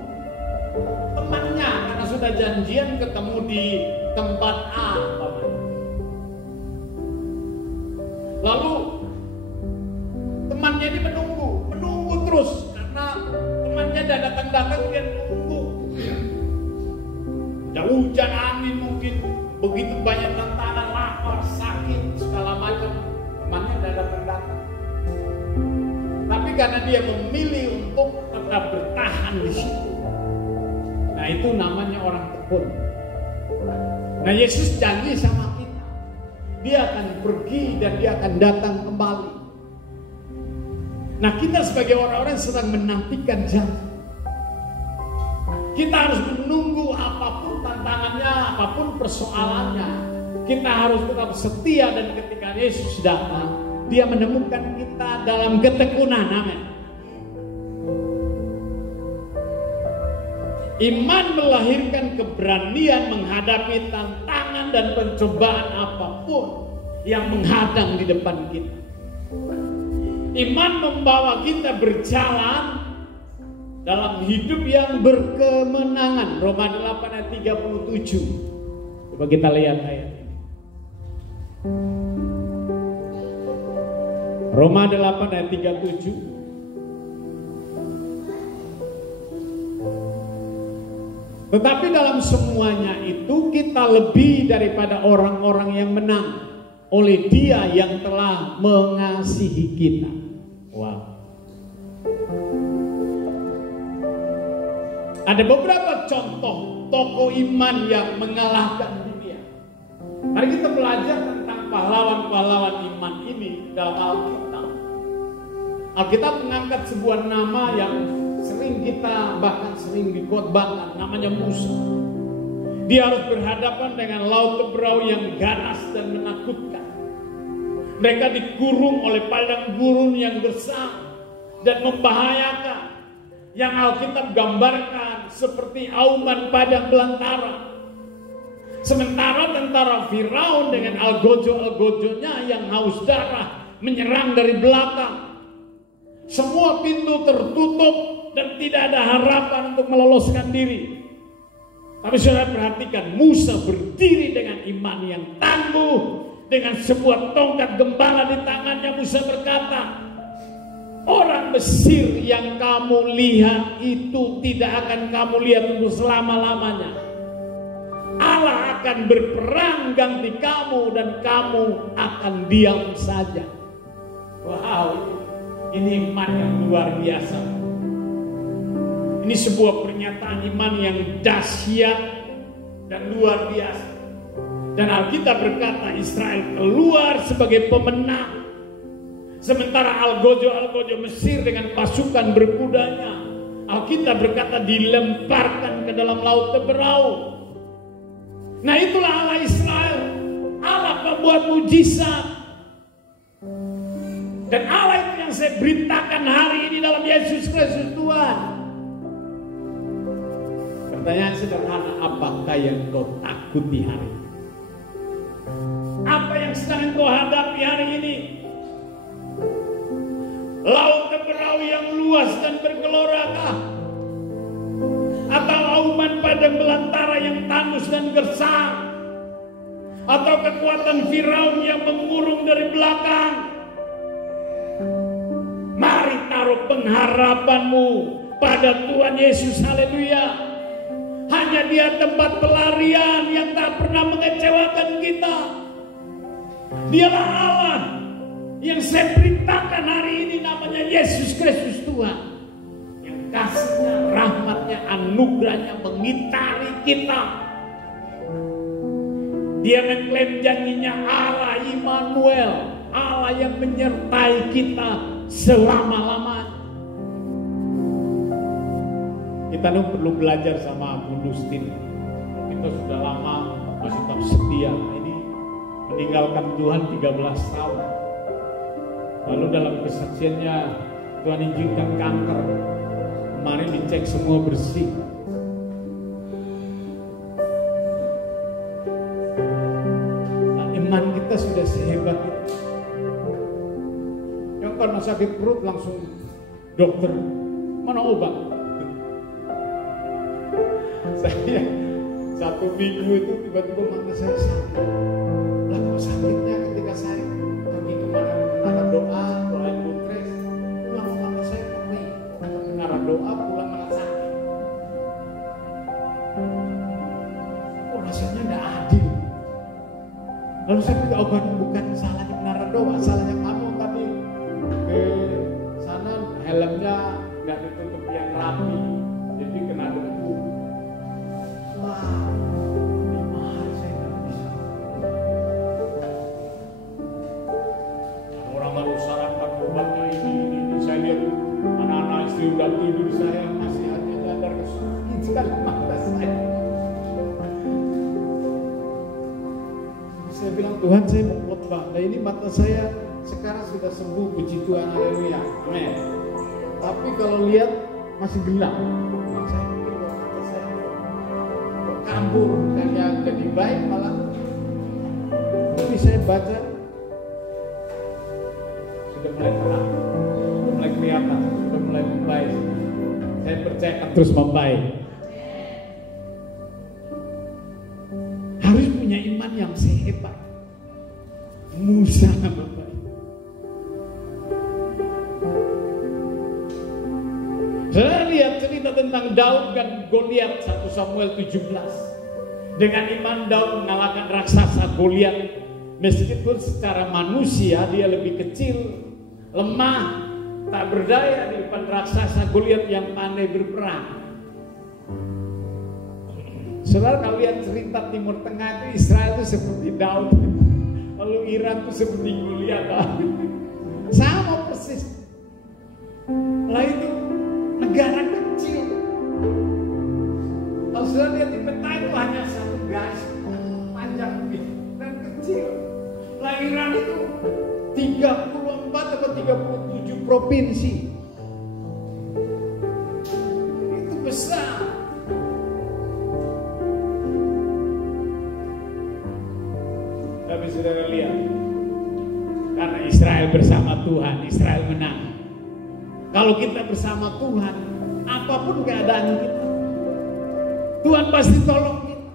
temannya karena sudah janjian ketemu di tempat A. Lalu temannya ini menunggu terus karena temannya tidak datang-datang, dia menunggu. Ada hujan, angin mungkin, begitu banyak tantangan, lapar, sakit, segala macam, temannya tidak datang-datang. Tapi karena dia memilih untuk tetap bertahan di situ, nah itu namanya orang tekun. Nah Yesus janji sama kita, dia akan pergi dan dia akan datang kembali. Nah kita sebagai orang-orang yang sedang menantikan janji, kita harus menunggu apapun tantangannya, apapun persoalannya. Kita harus tetap setia, dan ketika Yesus datang, dia menemukan kita dalam ketekunan. Amin. Iman melahirkan keberanian menghadapi tantangan dan pencobaan apapun yang menghadang di depan kita. Iman membawa kita berjalan dalam hidup yang berkemenangan. Roma 8 ayat 37. Coba kita lihat ayat ini. Roma 8 ayat 37. Tetapi dalam semuanya itu kita lebih daripada orang-orang yang menang oleh Dia yang telah mengasihi kita. Wow. Ada beberapa contoh tokoh iman yang mengalahkan dunia. Mari kita belajar tentang pahlawan-pahlawan iman ini dalam Alkitab. Alkitab mengangkat sebuah nama yang sering kita bahkan sering dikhotbahkan, namanya Musa. Dia harus berhadapan dengan laut teberau yang ganas dan menakutkan. Mereka dikurung oleh padang gurun yang gersang dan membahayakan, yang Alkitab gambarkan seperti auman padang belantara. Sementara tentara Firaun dengan algojo-algojonya yang haus darah menyerang dari belakang. Semua pintu tertutup dan tidak ada harapan untuk meloloskan diri. Tapi saudara perhatikan, Musa berdiri dengan iman yang tangguh. Dengan sebuah tongkat gembala di tangannya, Musa berkata, orang Mesir yang kamu lihat itu tidak akan kamu lihat untuk selama-lamanya. Allah akan berperang ganti kamu dan kamu akan diam saja. Wow, ini iman yang luar biasa. Ini sebuah pernyataan iman yang dahsyat dan luar biasa. Dan Alkitab berkata Israel keluar sebagai pemenang. Sementara algojo-algojo Mesir dengan pasukan berkudanya, Alkitab berkata dilemparkan ke dalam laut teberau. Nah itulah Allah Israel, Allah pembuat mujizat. Dan Allah itu yang saya beritakan hari ini dalam Yesus Kristus Tuhan. Pertanyaan sederhana, apakah yang kau takuti hari ini? Apa yang sedang kau hadapi hari ini? Laut teberau yang luas dan bergelora, atau kuman padang belantara yang tandus dan gersang, atau kekuatan Firaun yang mengurung dari belakang. Mari taruh pengharapanmu pada Tuhan Yesus. Haleluya. Hanya Dia tempat pelarian yang tak pernah mengecewakan kita. Dialah Allah yang saya perintahkan hari ini, namanya Yesus Kristus Tuhan, yang kasihnya, rahmatnya, anugerahnya mengitari kita. Dia mengklaim janjinya Allah Immanuel, Allah yang menyertai kita selama-lamanya. Kita perlu belajar sama Agustin. Kita sudah lama masih tetap setia. Ini meninggalkan Tuhan 13 tahun. Lalu dalam kesaksiannya Tuhan izinkan kanker. Kemarin dicek semua bersih. Nah, iman kita sudah sehebat itu. Yang pernah sakit perut langsung dokter, mana obat? Saya 1 minggu itu tiba-tiba mata saya sakit. Lah kok sakitnya ketika saya pergi kemana doain bukres, pulang mata saya perih. Menara doa pulang malah sakit. Oh, rasanya tidak adil. Lalu saya bilang, oh, bukan salahnya menara doa, salahnya kamu tadi sana helmnya nggak ditutup yang rapi, jadi kena debu. Wah, ini mahal, saya nggak bisa. Orang baru sarankan obatnya ini. Saya lihat anak-anak istri udah tidur, saya masih hanya sadar kesulitan sekali mata saya. Saya bilang, Tuhan, saya mau khotbah. Nah, ini mata saya sekarang sudah sembuh, puji Tuhan, haleluya, amin. Tapi kalau lihat masih gelap. Saya pikir mata saya kabur, bukannya jadi baik malah. Tapi saya baca sudah mulai terang, sudah mulai kelihatan, sudah mulai membaik. Saya percaya akan terus membaik. Harus punya iman yang sehebat Musa, Bapak. Saya lihat cerita tentang Daud dan Goliat, 1 Samuel 17. Dengan iman Daud mengalahkan raksasa Goliat. Meskipun secara manusia dia lebih kecil, lemah, tak berdaya di depan raksasa Goliat yang pandai berperang. Saudara, kalau lihat cerita Timur Tengah itu, Israel itu seperti Daud, lalu Iran itu seperti Goliat. Sama persis. Lah itu negara kecil. Kalau sudah lihat di peta itu hanya satu garis panjang dan kecil. Iran itu 34 atau 37 provinsi. Itu besar. Tapi saudara lihat, karena Israel bersama Tuhan, Israel menang. Kalau kita bersama Tuhan, apapun keadaan kita, Tuhan pasti tolong kita.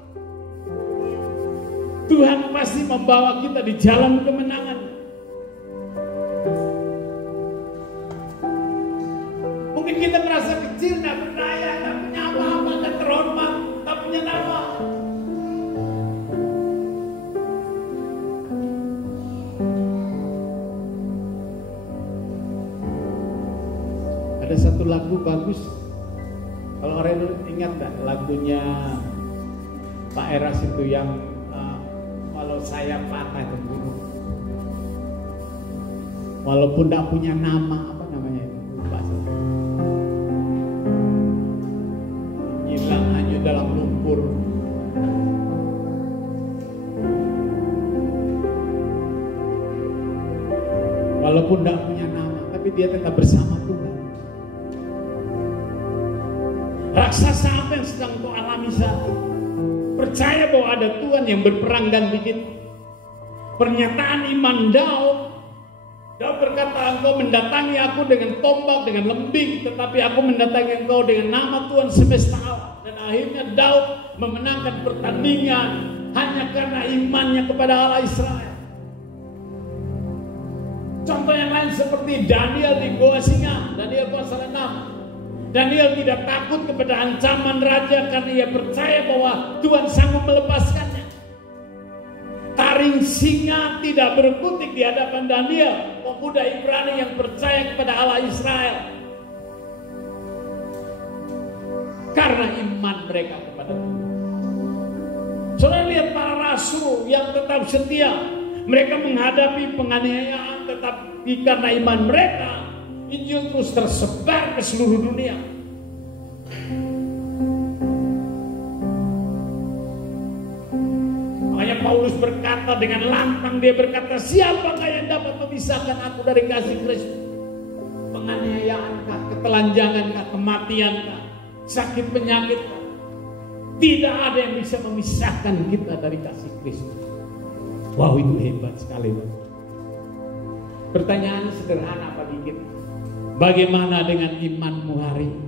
Tuhan pasti membawa kita di jalan kemenangan. Mungkin kita merasa kecil, tidak berdaya, tidak punya apa-apa, tidak terhormat, tidak punya nama. Ada satu lagu bagus, kalau orang ingat tak lagunya Pak Eras itu yang kalau saya patah itu gunung, walaupun tidak punya nama, apa namanya itu, lupa saya. Hilang hanyut dalam lumpur. Walaupun tidak punya nama, tapi dia tetap bersama Tuhan. Raksasa apa yang sedang kau alami saat ini? Percaya bahwa ada Tuhan yang berperang ganti kita. Pernyataan iman Daud berkata, engkau mendatangi aku dengan tombak, dengan lembing, tetapi aku mendatangi engkau dengan nama Tuhan semesta alam. dan akhirnya Daud memenangkan pertandingan hanya karena imannya kepada Allah Israel. Contoh yang lain seperti Daniel di gua singa, Daniel pasal 6. Daniel tidak takut kepada ancaman raja karena ia percaya bahwa Tuhan sanggup melepaskannya. Taring singa tidak berkutik di hadapan Daniel, pemuda Ibrani yang percaya kepada Allah Israel. Karena iman mereka kepada Tuhan. Saudara lihat para rasul yang tetap setia. Mereka menghadapi penganiayaan tetapi karena iman mereka, Injil terus tersebar ke seluruh dunia. Makanya Paulus berkata dengan lantang, dia berkata, siapakah yang dapat memisahkan aku dari kasih Kristus? Penganiayaankah, ketelanjangankah, kematiankah, sakit penyakitkah? Tidak ada yang bisa memisahkan kita dari kasih Kristus. Wow, itu hebat sekali. Pertanyaan sederhana bagi kita. Bagaimana dengan imanmu hari ini?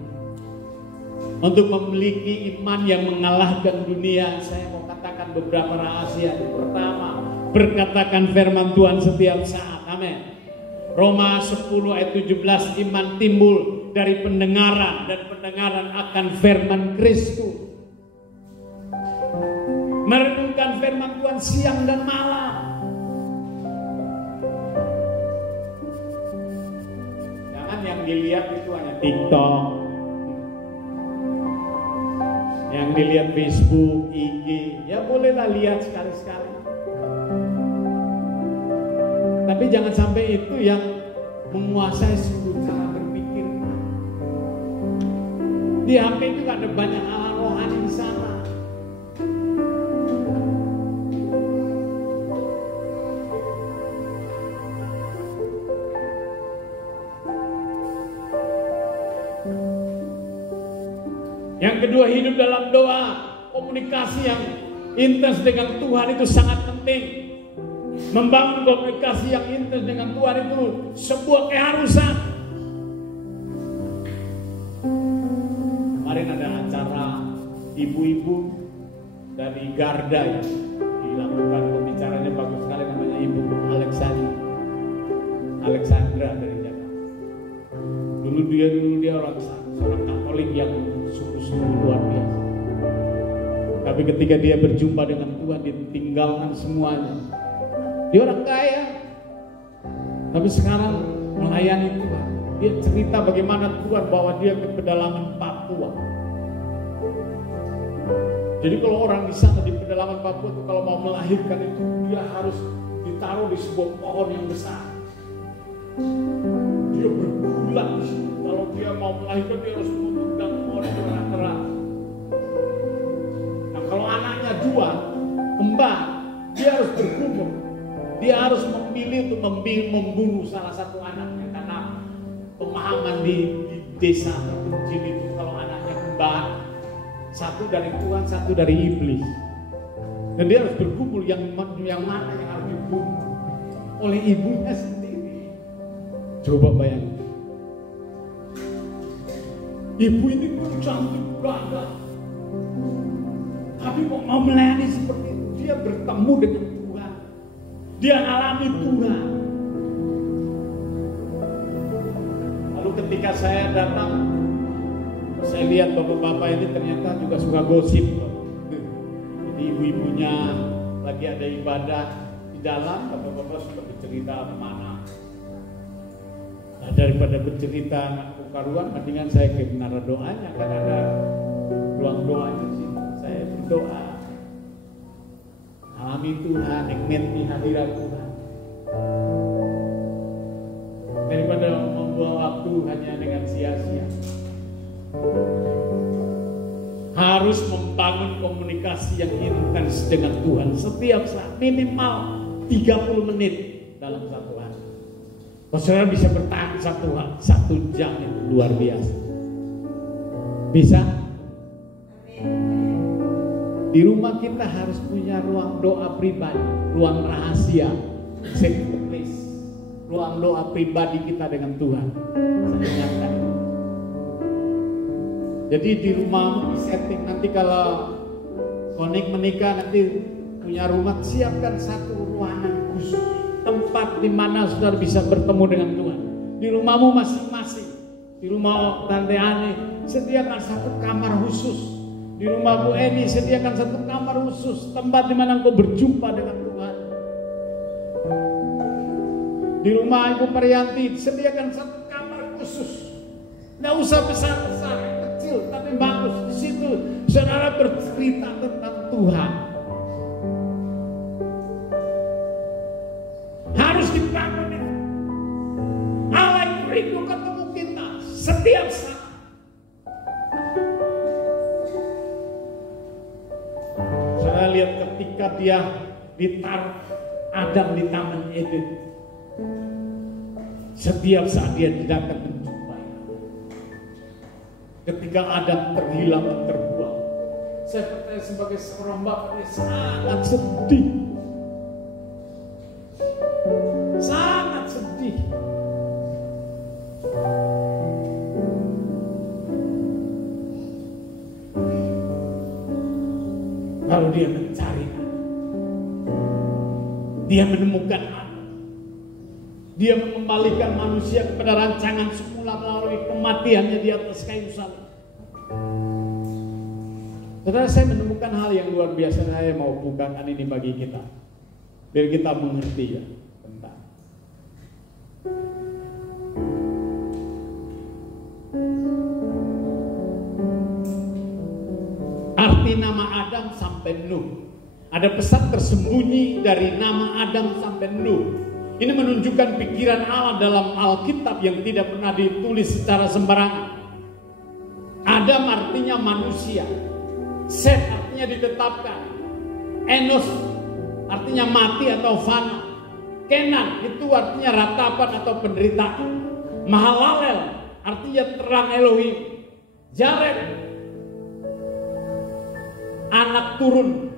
Untuk memiliki iman yang mengalahkan dunia, saya mau katakan beberapa rahasia. Pertama, berkatakan firman Tuhan setiap saat. Amin. Roma 10 ayat 17, iman timbul dari pendengaran dan pendengaran akan firman Kristus. Merenungkan firman Tuhan siang dan malam. Jangan yang dilihat itu hanya TikTok, yang dilihat Facebook, IG. Ya bolehlah lihat sekali-sekali. Tapi jangan sampai itu yang menguasai seluruh cara berpikir. Di HP itu ada banyak hal rohani di sana. Yang kedua, hidup dalam doa. Komunikasi yang intens dengan Tuhan itu sangat penting. Membangun komunikasi yang intens dengan Tuhan itu sebuah keharusan. Kemarin ada acara ibu-ibu dari Garda ya, dilakukan pembicaranya bagus sekali, namanya Ibu Alexandra dari Jakarta. Dulu dia orang seorang Katolik yang sungguh-sungguh luar biasa. Tapi ketika dia berjumpa dengan Tuhan, dia tinggalkan semuanya. Dia orang kaya, tapi sekarang melayani Tuhan. Dia cerita bagaimana Tuhan bawa dia ke pedalaman Papua. Jadi kalau orang di sana di pedalaman Papua itu kalau mau melahirkan itu dia harus ditaruh di sebuah pohon yang besar. Dia berbulan di situ. Kalau dia mau melahirkan dia harus membutuhkan pohon yang keras. Nah kalau anaknya dua kembar, dia harus bergumul. Dia harus memilih untuk membunuh salah satu anaknya karena pemahaman di desa terpencil itu kalau anaknya kembar, satu dari Tuhan, satu dari iblis. Dan dia harus bergumul yang mana yang harus dibunuh oleh ibunya sendiri. Coba bayangkan. Ibu ini cantik gagah, tapi kok mau melayani seperti itu? Dia bertemu dengan Tuhan, dia alami Tuhan. Lalu ketika saya datang, saya lihat bapak-bapak ini ternyata juga suka gosip. Jadi ibu-ibunya lagi ada ibadah di dalam, bapak-bapak suka bercerita kemana. Nah, daripada bercerita karuan, mendingan saya ke menara doanya, kan ada ruang doa di sini. Saya berdoa, alami Tuhan, nikmati hadirat Tuhan. Daripada membuang waktu hanya dengan sia-sia. Harus membangun komunikasi yang intens dengan Tuhan setiap saat, minimal 30 menit dalam satu hari. Saudara bisa bertahan satu jam, itu luar biasa. Bisa? Di rumah kita harus punya ruang doa pribadi, ruang rahasia, secret place, ruang doa pribadi kita dengan Tuhan. Saya ingatkan. Jadi di rumahmu disetting, nanti kalau konik menikah nanti punya rumah, siapkan satu ruangan khusus, tempat di mana saudara bisa bertemu dengan Tuhan. Di rumahmu masing-masing, di rumah Tante Ani sediakan satu kamar khusus, di rumah Bu Eni sediakan satu kamar khusus, tempat di mana engkau berjumpa dengan Tuhan. Di rumah Ibu Perianti sediakan satu kamar khusus, nggak usah besar-besar, kecil tapi bagus. Di situ saudara bercerita tentang Tuhan. Harus dibangun itu. Allah yang rindu ketemu kita setiap saat. Saya lihat ketika dia ditaruh Adam di Taman Eden, setiap saat dia tidak akan menjumpai. Ketika Adam terhilang dan terbuang, saya percaya sebagai seorang bapak dia sangat sedih. Sangat sedih. Lalu dia mencari, dia menemukan anak, dia mengembalikan manusia kepada rancangan semula melalui kematiannya di atas kayu salib. Saudara, saya menemukan hal yang luar biasa. Saya mau bukakan ini bagi kita, biar kita mengerti ya tentang arti nama Adam sampai Nuh. Ada pesan tersembunyi dari nama Adam sampai Nuh. Ini menunjukkan pikiran Allah dalam Alkitab yang tidak pernah ditulis secara sembarangan. Adam artinya manusia, Set artinya ditetapkan, Enos artinya mati atau fana, Kenan itu artinya ratapan atau penderitaan, Mahalalel artinya terang Elohim, Jared anak turun,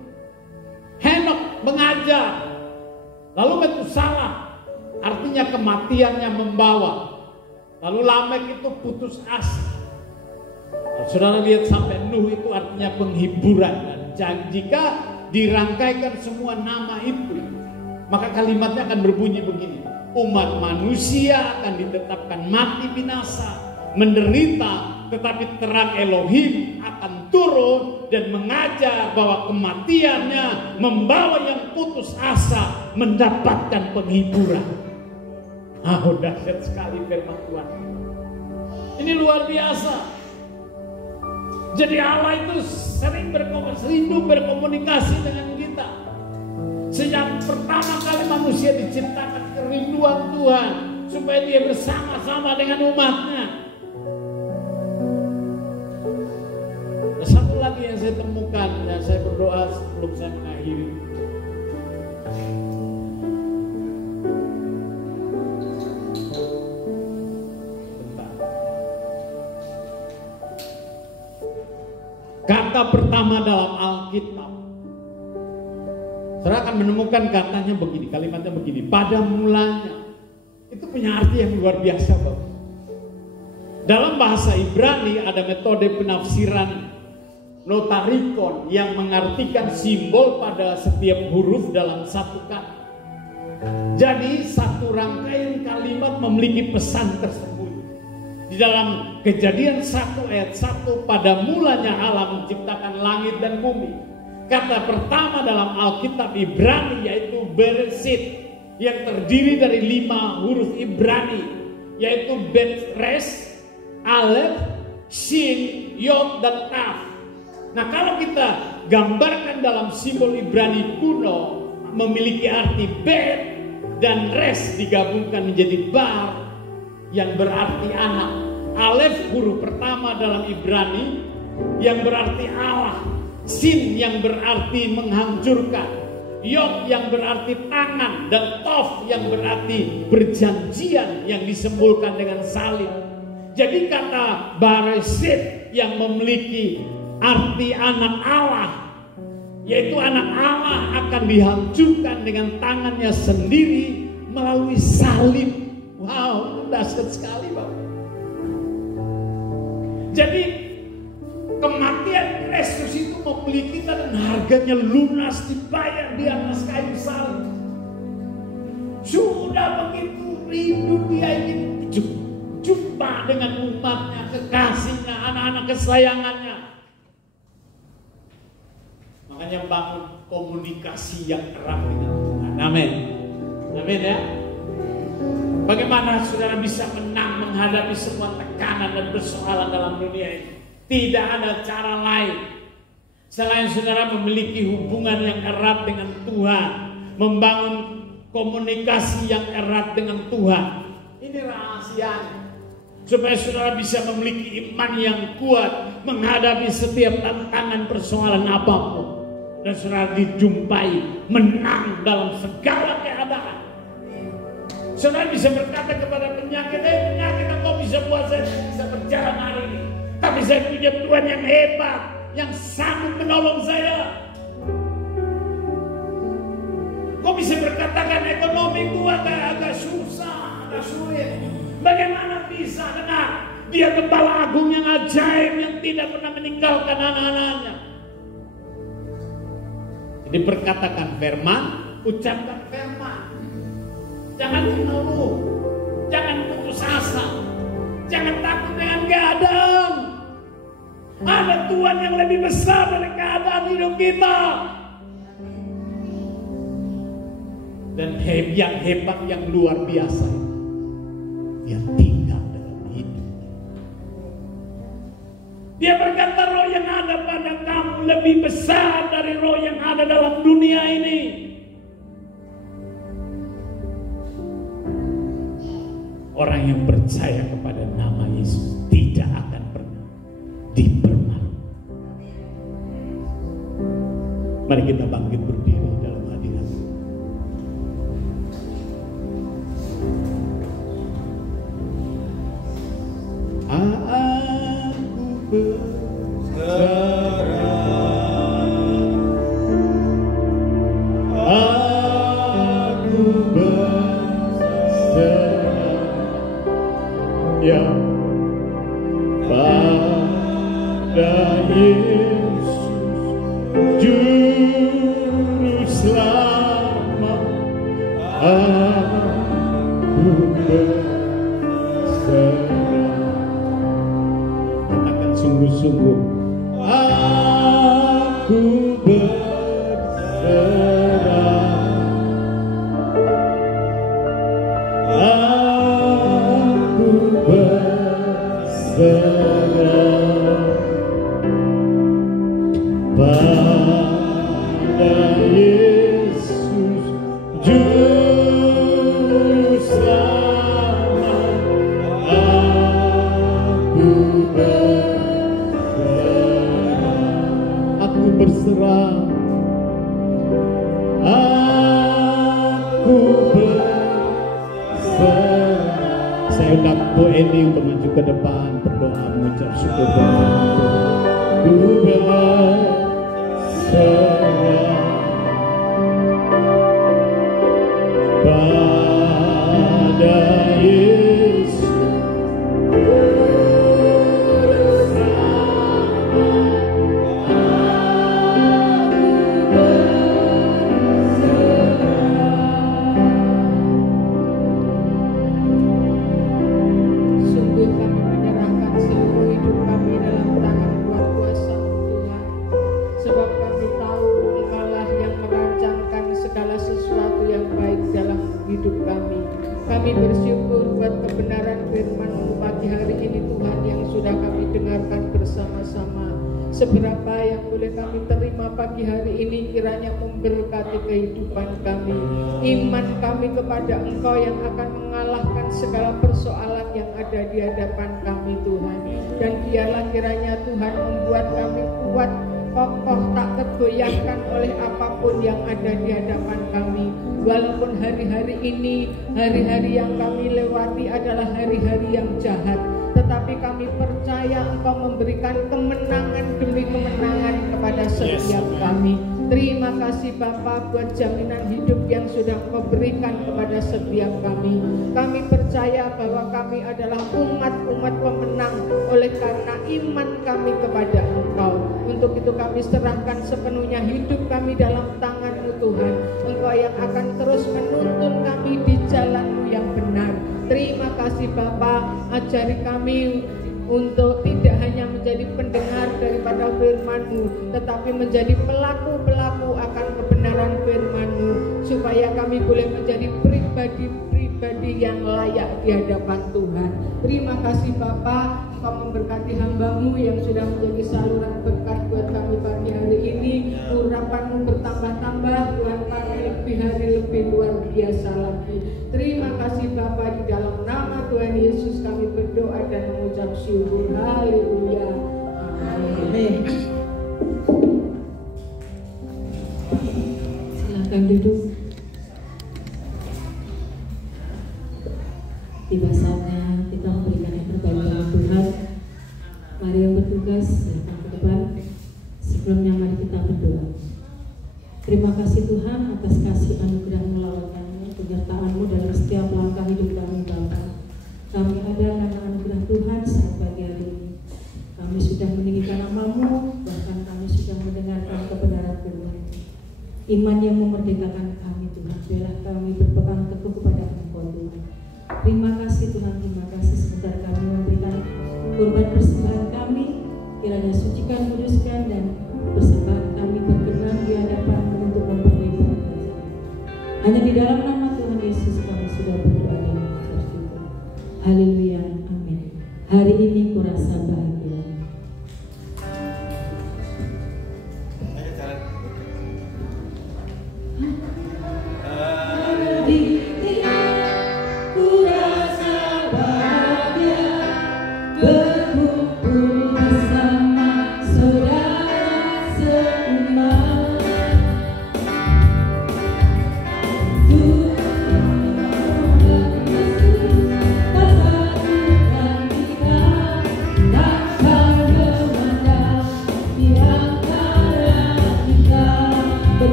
Henok mengajar, lalu Metusalah artinya kematiannya membawa, lalu Lamek itu putus asa. Saudara lihat sampai Nuh itu artinya penghiburan. Dan jika dirangkaikan semua nama itu, maka kalimatnya akan berbunyi begini: umat manusia akan ditetapkan mati binasa, menderita, tetapi terang Elohim akan turun dan mengajar bahwa kematiannya membawa yang putus asa mendapatkan penghiburan. Dahsyat sekali firman Tuhan. Ini luar biasa. Jadi Allah itu sering berkomunikasi dengan kita. Sejak pertama kali manusia diciptakan, kerinduan Tuhan supaya dia bersama-sama dengan umatnya. Satu lagi yang saya temukan, dan saya berdoa sebelum saya mengakhiri. Kata pertama dalam Alkitab, saudara akan menemukan katanya begini, kalimatnya begini: pada mulanya. Itu punya arti yang luar biasa, Bapak. Dalam bahasa Ibrani ada metode penafsiran notarikon yang mengartikan simbol pada setiap huruf dalam satu kata. Jadi satu rangkaian kalimat memiliki pesan tersebut. Di dalam Kejadian 1 ayat 1, pada mulanya Allah menciptakan langit dan bumi. Kata pertama dalam Alkitab Ibrani yaitu Bereshit, yang terdiri dari 5 huruf Ibrani, yaitu Bet, Res, Alef, Shin, Yod, dan Taf. Nah, kalau kita gambarkan dalam simbol Ibrani kuno, memiliki arti Bet dan Res digabungkan menjadi Bar, yang berarti anak. Alef huruf pertama dalam Ibrani yang berarti Allah. Sin yang berarti menghancurkan. Yod yang berarti tangan. Dan Tof yang berarti perjanjian yang disembolkan dengan salib. Jadi kata Bereshit yang memiliki arti anak Allah, yaitu anak Allah akan dihancurkan dengan tangannya sendiri melalui salib. Wow, dahsyat sekali, Bapak. Jadi mengasihi kita dan harganya lunas dibayar di atas kayu salib. Sudah begitu rindu dia ingin jumpa dengan umatnya, kekasihnya, anak-anak kesayangannya. Makanya bangun komunikasi yang erat dengan Tuhan. Amin. Amin ya. Bagaimana saudara bisa menang menghadapi semua tekanan dan persoalan dalam dunia ini? Tidak ada cara lain selain saudara memiliki hubungan yang erat dengan Tuhan, membangun komunikasi yang erat dengan Tuhan. Ini rahasianya, supaya saudara bisa memiliki iman yang kuat menghadapi setiap tantangan persoalan apapun, dan saudara dijumpai menang dalam segala keadaan. Saudara bisa berkata kepada penyakit, penyakit, engkau bisa buat saya bisa berjalan hari ini, tapi saya punya Tuhan yang hebat, yang sanggup menolong saya. Kau bisa berkatakan ekonomi gua agak susah, agak sulit. Bagaimana bisa? Karena dia Gembala Agung yang ajaib, yang tidak pernah meninggalkan anak-anaknya. Jadi perkatakan firman, ucapkan firman. Jangan mengeluh, jangan putus asa, jangan takut dengan keadaan. Ada Tuhan yang lebih besar dari keadaan hidup kita. Dan yang hebat, yang luar biasa, dia tinggal dalam hidup. Dia berkata, roh yang ada pada kamu lebih besar dari roh yang ada dalam dunia ini. Orang yang percaya kepada nama Yesus tidak akan pernah dipermalukan. Mari kita bangkit berdiri dalam hadirat. Aku berserah, aku berserah, ya pada Yesus Juru Selamat. Aku berserah. Katakan sungguh-sungguh, aku berserah. Pada Yesus Juru Selamat, aku berserah, aku berserah. Saya undang Bu Eni untuk maju ke depan, berdoa mengucap syukur kepada Tuhan. Ku berserah pada Yesus. Kami bersyukur buat kebenaran firman-Mu pagi hari ini Tuhan, yang sudah kami dengarkan bersama-sama. Seberapa yang boleh kami terima pagi hari ini, kiranya memberkati kehidupan kami, iman kami kepada Engkau yang akan mengalahkan segala persoalan yang ada di hadapan kami Tuhan. Dan biarlah kiranya Tuhan membuat kami kuat, kokoh, tak tergoyahkan oleh apapun yang ada di hadapan kami. Walaupun hari-hari ini, hari-hari yang kami lewati adalah hari-hari yang jahat, tetapi kami percaya Engkau memberikan kemenangan demi kemenangan kepada setiap kami. Terima kasih Bapa buat jaminan hidup yang sudah Engkau berikan kepada setiap kami. Kami percaya bahwa kami adalah umat-umat pemenang oleh karena iman kami kepada Engkau. Untuk itu kami serahkan sepenuhnya hidup kami dalam tangan-Mu Tuhan. Engkau yang akan terus menuntun kami di jalan-Mu yang benar. Terima kasih Bapa, ajari kami untuk tidak hanya menjadi pendengar daripada firman-Mu, tetapi menjadi pelaku-pelaku akan kebenaran firman-Mu, supaya kami boleh menjadi pribadi-pribadi yang layak di hadapan Tuhan. Terima kasih Bapa, Kau memberkati hamba-Mu yang sudah menjadi saluran berkat buat kami pagi hari ini. Urapan-Mu bertambah-tambah, Tuhan kami lebih hari lebih luar biasa lagi. Terima kasih Bapa, di dalam nama Tuhan Yesus kami berdoa dan mengucap syukur. Haleluya. Amin. Silakan duduk. Tiba saatnya kita memberikan yang terbaik bagi Tuhan. Mari yang bertugas silakan ke depan. Sebelumnya mari kita berdoa. Terima kasih Tuhan atas kasih anugerah-Mu lawakannya, penyertaan-Mu dalam setiap langkah hidup kami Bapa. Kami ada karena anugerah Tuhan saat pagi hari ini. Kami sudah meninggikan nama-Mu, bahkan kami sudah mendengarkan kebenaran firman-Mu. Iman yang memerdekakan kami Tuhan, biarlah kami berpegang teguh kepada Engkau Tuhan. Terima kasih Tuhan, terima kasih sebentar kami memberikan kurban persembahan kami. Kiranya sucikan, kuduskan, dan persembahan kami berkenan di hadapan-Mu untuk memperlebar kerajaan. Hanya di dalam nama Tuhan Yesus kami sudah berdoa dan mengucap syukur. Haleluya, amin. Hari ini kurasa bahagia.